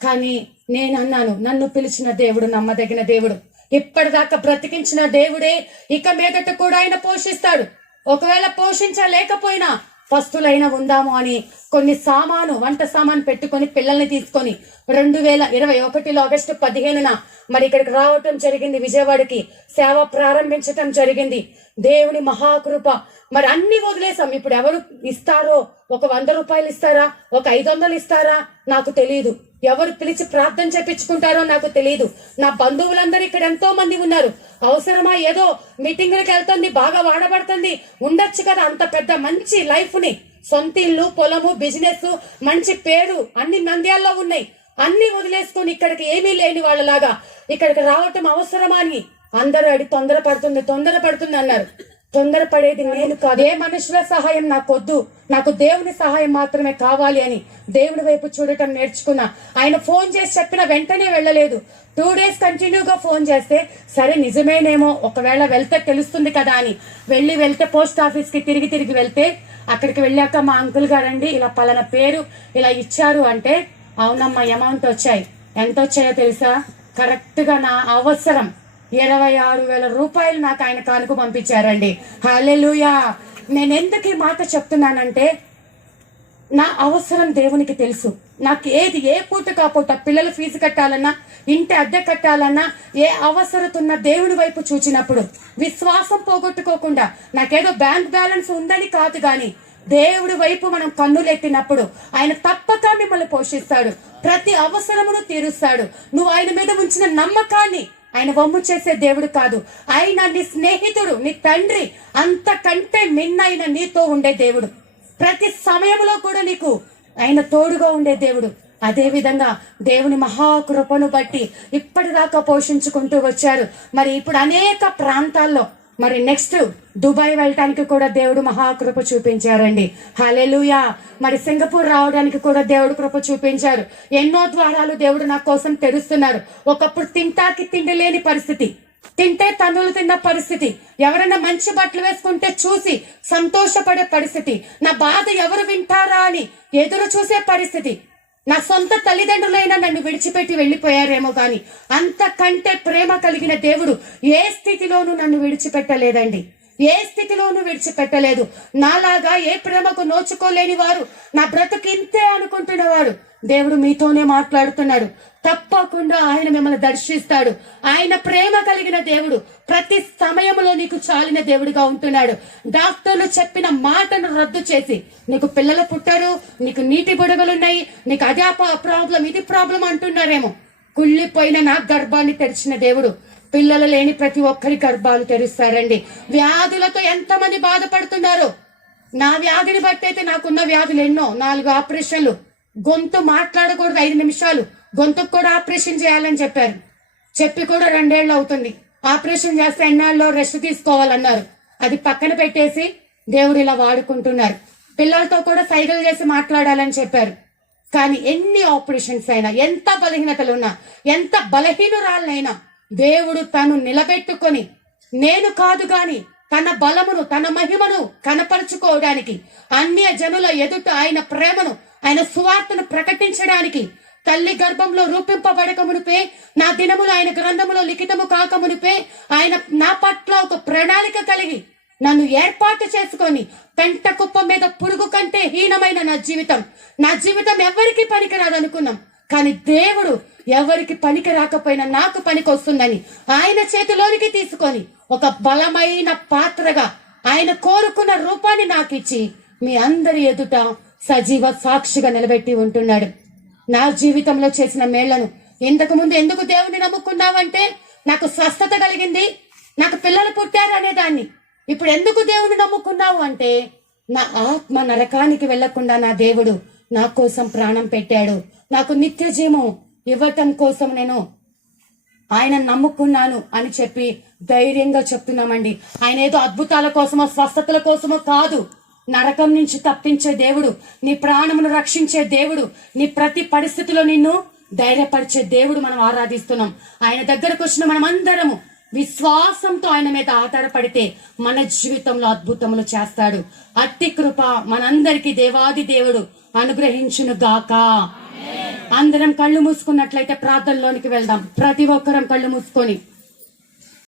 కానీ నేను అన్నాను, నన్ను పిలిచిన దేవుడు నమ్మదగిన దేవుడు, ఇప్పటిదాకా బ్రతికించిన దేవుడే ఇక మీదట కూడా ఆయన పోషిస్తాడు. ఒకవేళ పోషించలేకపోయినా పస్తులైనా ఉందాము అని కొన్ని వంట సామాను పెట్టుకొని పిల్లల్ని తీసుకొని 2021లో ఆగస్టు 15న మరి ఇక్కడికి రావటం జరిగింది. విజయవాడకి సేవ ప్రారంభించటం జరిగింది. దేవుని మహాకృప. మరి అన్ని వదిలేసాం. ఇప్పుడు ఎవరు ఇస్తారో, ఒక 100 రూపాయలు ఇస్తారా, ఒక 500 ఇస్తారా నాకు తెలియదు. ఎవరు పిలిచి ప్రార్థన చేపించుకుంటారో నాకు తెలియదు. నా బంధువులందరూ ఇక్కడ ఎంతో మంది ఉన్నారు. అవసరమా? ఏదో మీటింగ్లకు వెళ్తుంది, బాగా వాడబడుతుంది, ఉండొచ్చు కదా. అంత పెద్ద మంచి లైఫ్ ని, సొంత ఇల్లు, పొలము, బిజినెస్, మంచి పేరు అన్ని నంద్యాల్లో ఉన్నాయి. అన్ని వదిలేసుకొని ఇక్కడికి ఏమీ లేని వాళ్ళలాగా ఇక్కడికి రావటం అవసరమా అని అందరూ అడి తొందరపడుతుంది అన్నారు. తొందరపడేది నేను కాదు. ఏ మనుషుల సహాయం నాకొద్దు, నాకు దేవుని సహాయం మాత్రమే కావాలి అని దేవుని వైపు చూడటం నేర్చుకున్నా. ఆయన ఫోన్ చేసి చెప్పిన వెంటనే వెళ్ళలేదు. 2 డేస్ కంటిన్యూగా ఫోన్ చేస్తే సరే నిజమేనేమో, ఒకవేళ వెళ్తే తెలుస్తుంది కదా అని వెళ్తే పోస్ట్ ఆఫీస్ కి తిరిగి వెళ్తే అక్కడికి వెళ్ళాక మా అంకుల్ గారండి ఇలా పలానా పేరు ఇలా ఇచ్చారు అంటే, అవునమ్మా అమౌంట్ వచ్చాయి. ఎంత వచ్చాయో తెలుసా? కరెక్ట్ గా నా అవసరం 26,000 రూపాయలు నాకు ఆయన కానుక పంపించారండి. హల్లెలూయా. నేను ఎందుకు ఈ మాట చెప్తున్నానంటే, నా అవసరం దేవునికి తెలుసు. నాకు ఏ పూట కాపోట పిల్లల ఫీజు కట్టాలన్నా, ఇంటి అద్దె కట్టాలన్నా, ఏ అవసరతున్న దేవుని వైపు చూచినప్పుడు విశ్వాసం పోగొట్టుకోకుండా, నాకేదో బ్యాంక్ బ్యాలెన్స్ ఉందని కాదు గాని దేవుడి వైపు మనం కన్నులెట్టినప్పుడు ఆయన తప్పక మిమ్మల్ని పోషిస్తాడు, ప్రతి అవసరమును తీరుస్తాడు. నువ్వు ఆయన మీద ఉంచిన నమ్మకాన్ని ఆయన వమ్ము చేసే దేవుడు కాదు. ఆయన నీ స్నేహితుడు, నీ తండ్రి, అంతకంటే మిన్నైన నీతో ఉండే దేవుడు. ప్రతి సమయంలో కూడా నీకు ఆయన తోడుగా ఉండే దేవుడు. అదే విధంగా దేవుని మహాకృపను బట్టి ఇప్పటిదాకా పోషించుకుంటూ వచ్చారు. మరి ఇప్పుడు అనేక ప్రాంతాల్లో, మరి నెక్స్ట్ దుబాయ్ వెళ్ళటానికి కూడా దేవుడు మహాకృప చూపించారండి. హల్లెలూయా. మరి సింగపూర్ రావడానికి కూడా దేవుడు కృప చూపించారు. ఎన్నో ద్వారాలు దేవుడు నా కోసం తెరుస్తున్నారు. ఒకప్పుడు తింటాకి తిండి లేని పరిస్థితి, తింటే తన్నులు తిన్న పరిస్థితి, ఎవరైనా మంచి బట్టలు వేసుకుంటే చూసి సంతోషపడే పరిస్థితి, నా బాధ ఎవరు వింటారా అని ఎదురు చూసే పరిస్థితి. నా సొంత తల్లిదండ్రులైనా నన్ను విడిచిపెట్టి వెళ్లిపోయారేమో గాని అంతకంటే ప్రేమ కలిగిన దేవుడు ఏ స్థితిలోనూ నన్ను విడిచిపెట్టలేదండి. ఏ స్థితిలోనూ విడిచిపెట్టలేదు. నాలాగా ఏ ప్రేమకు నోచుకోలేని వారు, నా బ్రతుకు ఇంతే అనుకుంటున్నవారు, దేవుడు మీతోనే మాట్లాడుతున్నాడు. తప్పకుండా ఆయన మిమ్మల్ని దర్శిస్తాడు. ఆయన ప్రేమ కలిగిన దేవుడు, ప్రతి సమయంలో నీకు చాలిన దేవుడిగా ఉంటున్నాడు. డాక్టర్లు చెప్పిన మాటను రద్దు చేసి, నీకు పిల్లలు పుట్టారు, నీకు నీటి బుడగలున్నాయి, నీకు అదే ప్రాబ్లం ఇది ప్రాబ్లం అంటున్నారేమో. కుళ్ళిపోయిన నా గర్భాన్ని తెరిచిన దేవుడు పిల్లలు లేని ప్రతి ఒక్కరి గర్భాలు తెరుస్తారండి. వ్యాధులతో ఎంతమంది బాధపడుతున్నారు. నా వ్యాధిని బట్టి అయితే నాకున్న వ్యాధులు ఎన్నో, 4 ఆపరేషన్లు, గొంతు మాట్లాడకూడదు 5 నిమిషాలు, గొంతుకు కూడా ఆపరేషన్ చేయాలని చెప్పారు. చెప్పి కూడా 2 ఏళ్ళు అవుతుంది. ఆపరేషన్ చేస్తే ఎన్నాళ్ళలో రెస్ట్ తీసుకోవాలన్నారు. అది పక్కన పెట్టేసి దేవుడు ఇలా వాడుకుంటున్నారు. పిల్లలతో కూడా సైకిల్ చేసి మాట్లాడాలని చెప్పారు. కానీ ఎన్ని ఆపరేషన్స్ అయినా, ఎంత బలహీనతలున్నా, ఎంత బలహీనురాలనైనా దేవుడు తను నిలబెట్టుకొని, నేను కాదు గాని తన బలమును తన మహిమను కనపరుచుకోవడానికి, అన్య జనుల ఎదుట ఆయన ప్రేమను ఆయన సువార్తను ప్రకటించడానికి, తల్లి గర్భంలో రూపింపబడక మునిపే, నా దినములు ఆయన గ్రంథములో లిఖితము కాక మునిపే ఆయన నా పట్ల ఒక ప్రణాళిక కలిగి నన్ను ఏర్పాటు చేసుకొని, పెంట కుప్ప మీద పురుగు కంటే హీనమైన నా జీవితం ఎవరికి పనికిరాదు అనుకున్నాం. కానీ దేవుడు ఎవరికి పనికి రాకపోయినా నాకు పనికి వస్తుందని ఆయన చేతిలోనికి తీసుకొని ఒక బలమైన పాత్రగా ఆయన కోరుకున్న రూపాన్ని నాకు ఇచ్చి మీ అందరి ఎదుట సజీవ సాక్షిగా నిలబెట్టి ఉంటున్నాడు. నా జీవితంలో చేసిన మేళ్లను, ఇంతకు ముందు ఎందుకు దేవుని నమ్ముకున్నావంటే నాకు స్వస్థత కలిగింది, నాకు పిల్లలు పుట్టారు అనేదాన్ని. ఇప్పుడు ఎందుకు దేవుని నమ్ముకున్నావు అంటే, నా ఆత్మ నరకానికి వెళ్లకుండా నా దేవుడు నా కోసం ప్రాణం పెట్టాడు, నాకు నిత్య జీవం ఇవ్వటం కోసం నేను ఆయన నమ్ముకున్నాను అని చెప్పి ధైర్యంగా చెప్తున్నామండి. ఆయన ఏదో అద్భుతాల కోసమో స్వస్థతల కోసమో కాదు, నరకం నుంచి తప్పించే దేవుడు, నీ ప్రాణమును రక్షించే దేవుడు, నీ ప్రతి పరిస్థితిలో నిన్ను ధైర్యపరిచే దేవుడు మనం ఆరాధిస్తున్నాం. ఆయన దగ్గరకు వచ్చిన మనం అందరము విశ్వాసంతో ఆయన మీద ఆధారపడితే మన జీవితంలో అద్భుతములు చేస్తాడు. అట్టి కృప మనందరికీ దేవాది దేవుడు అనుగ్రహించును గాక. అందరం కళ్ళు మూసుకున్నట్లయితే ప్రార్థనలోనికి వెళ్దాం. ప్రతి ఒక్కరం కళ్ళు మూసుకొని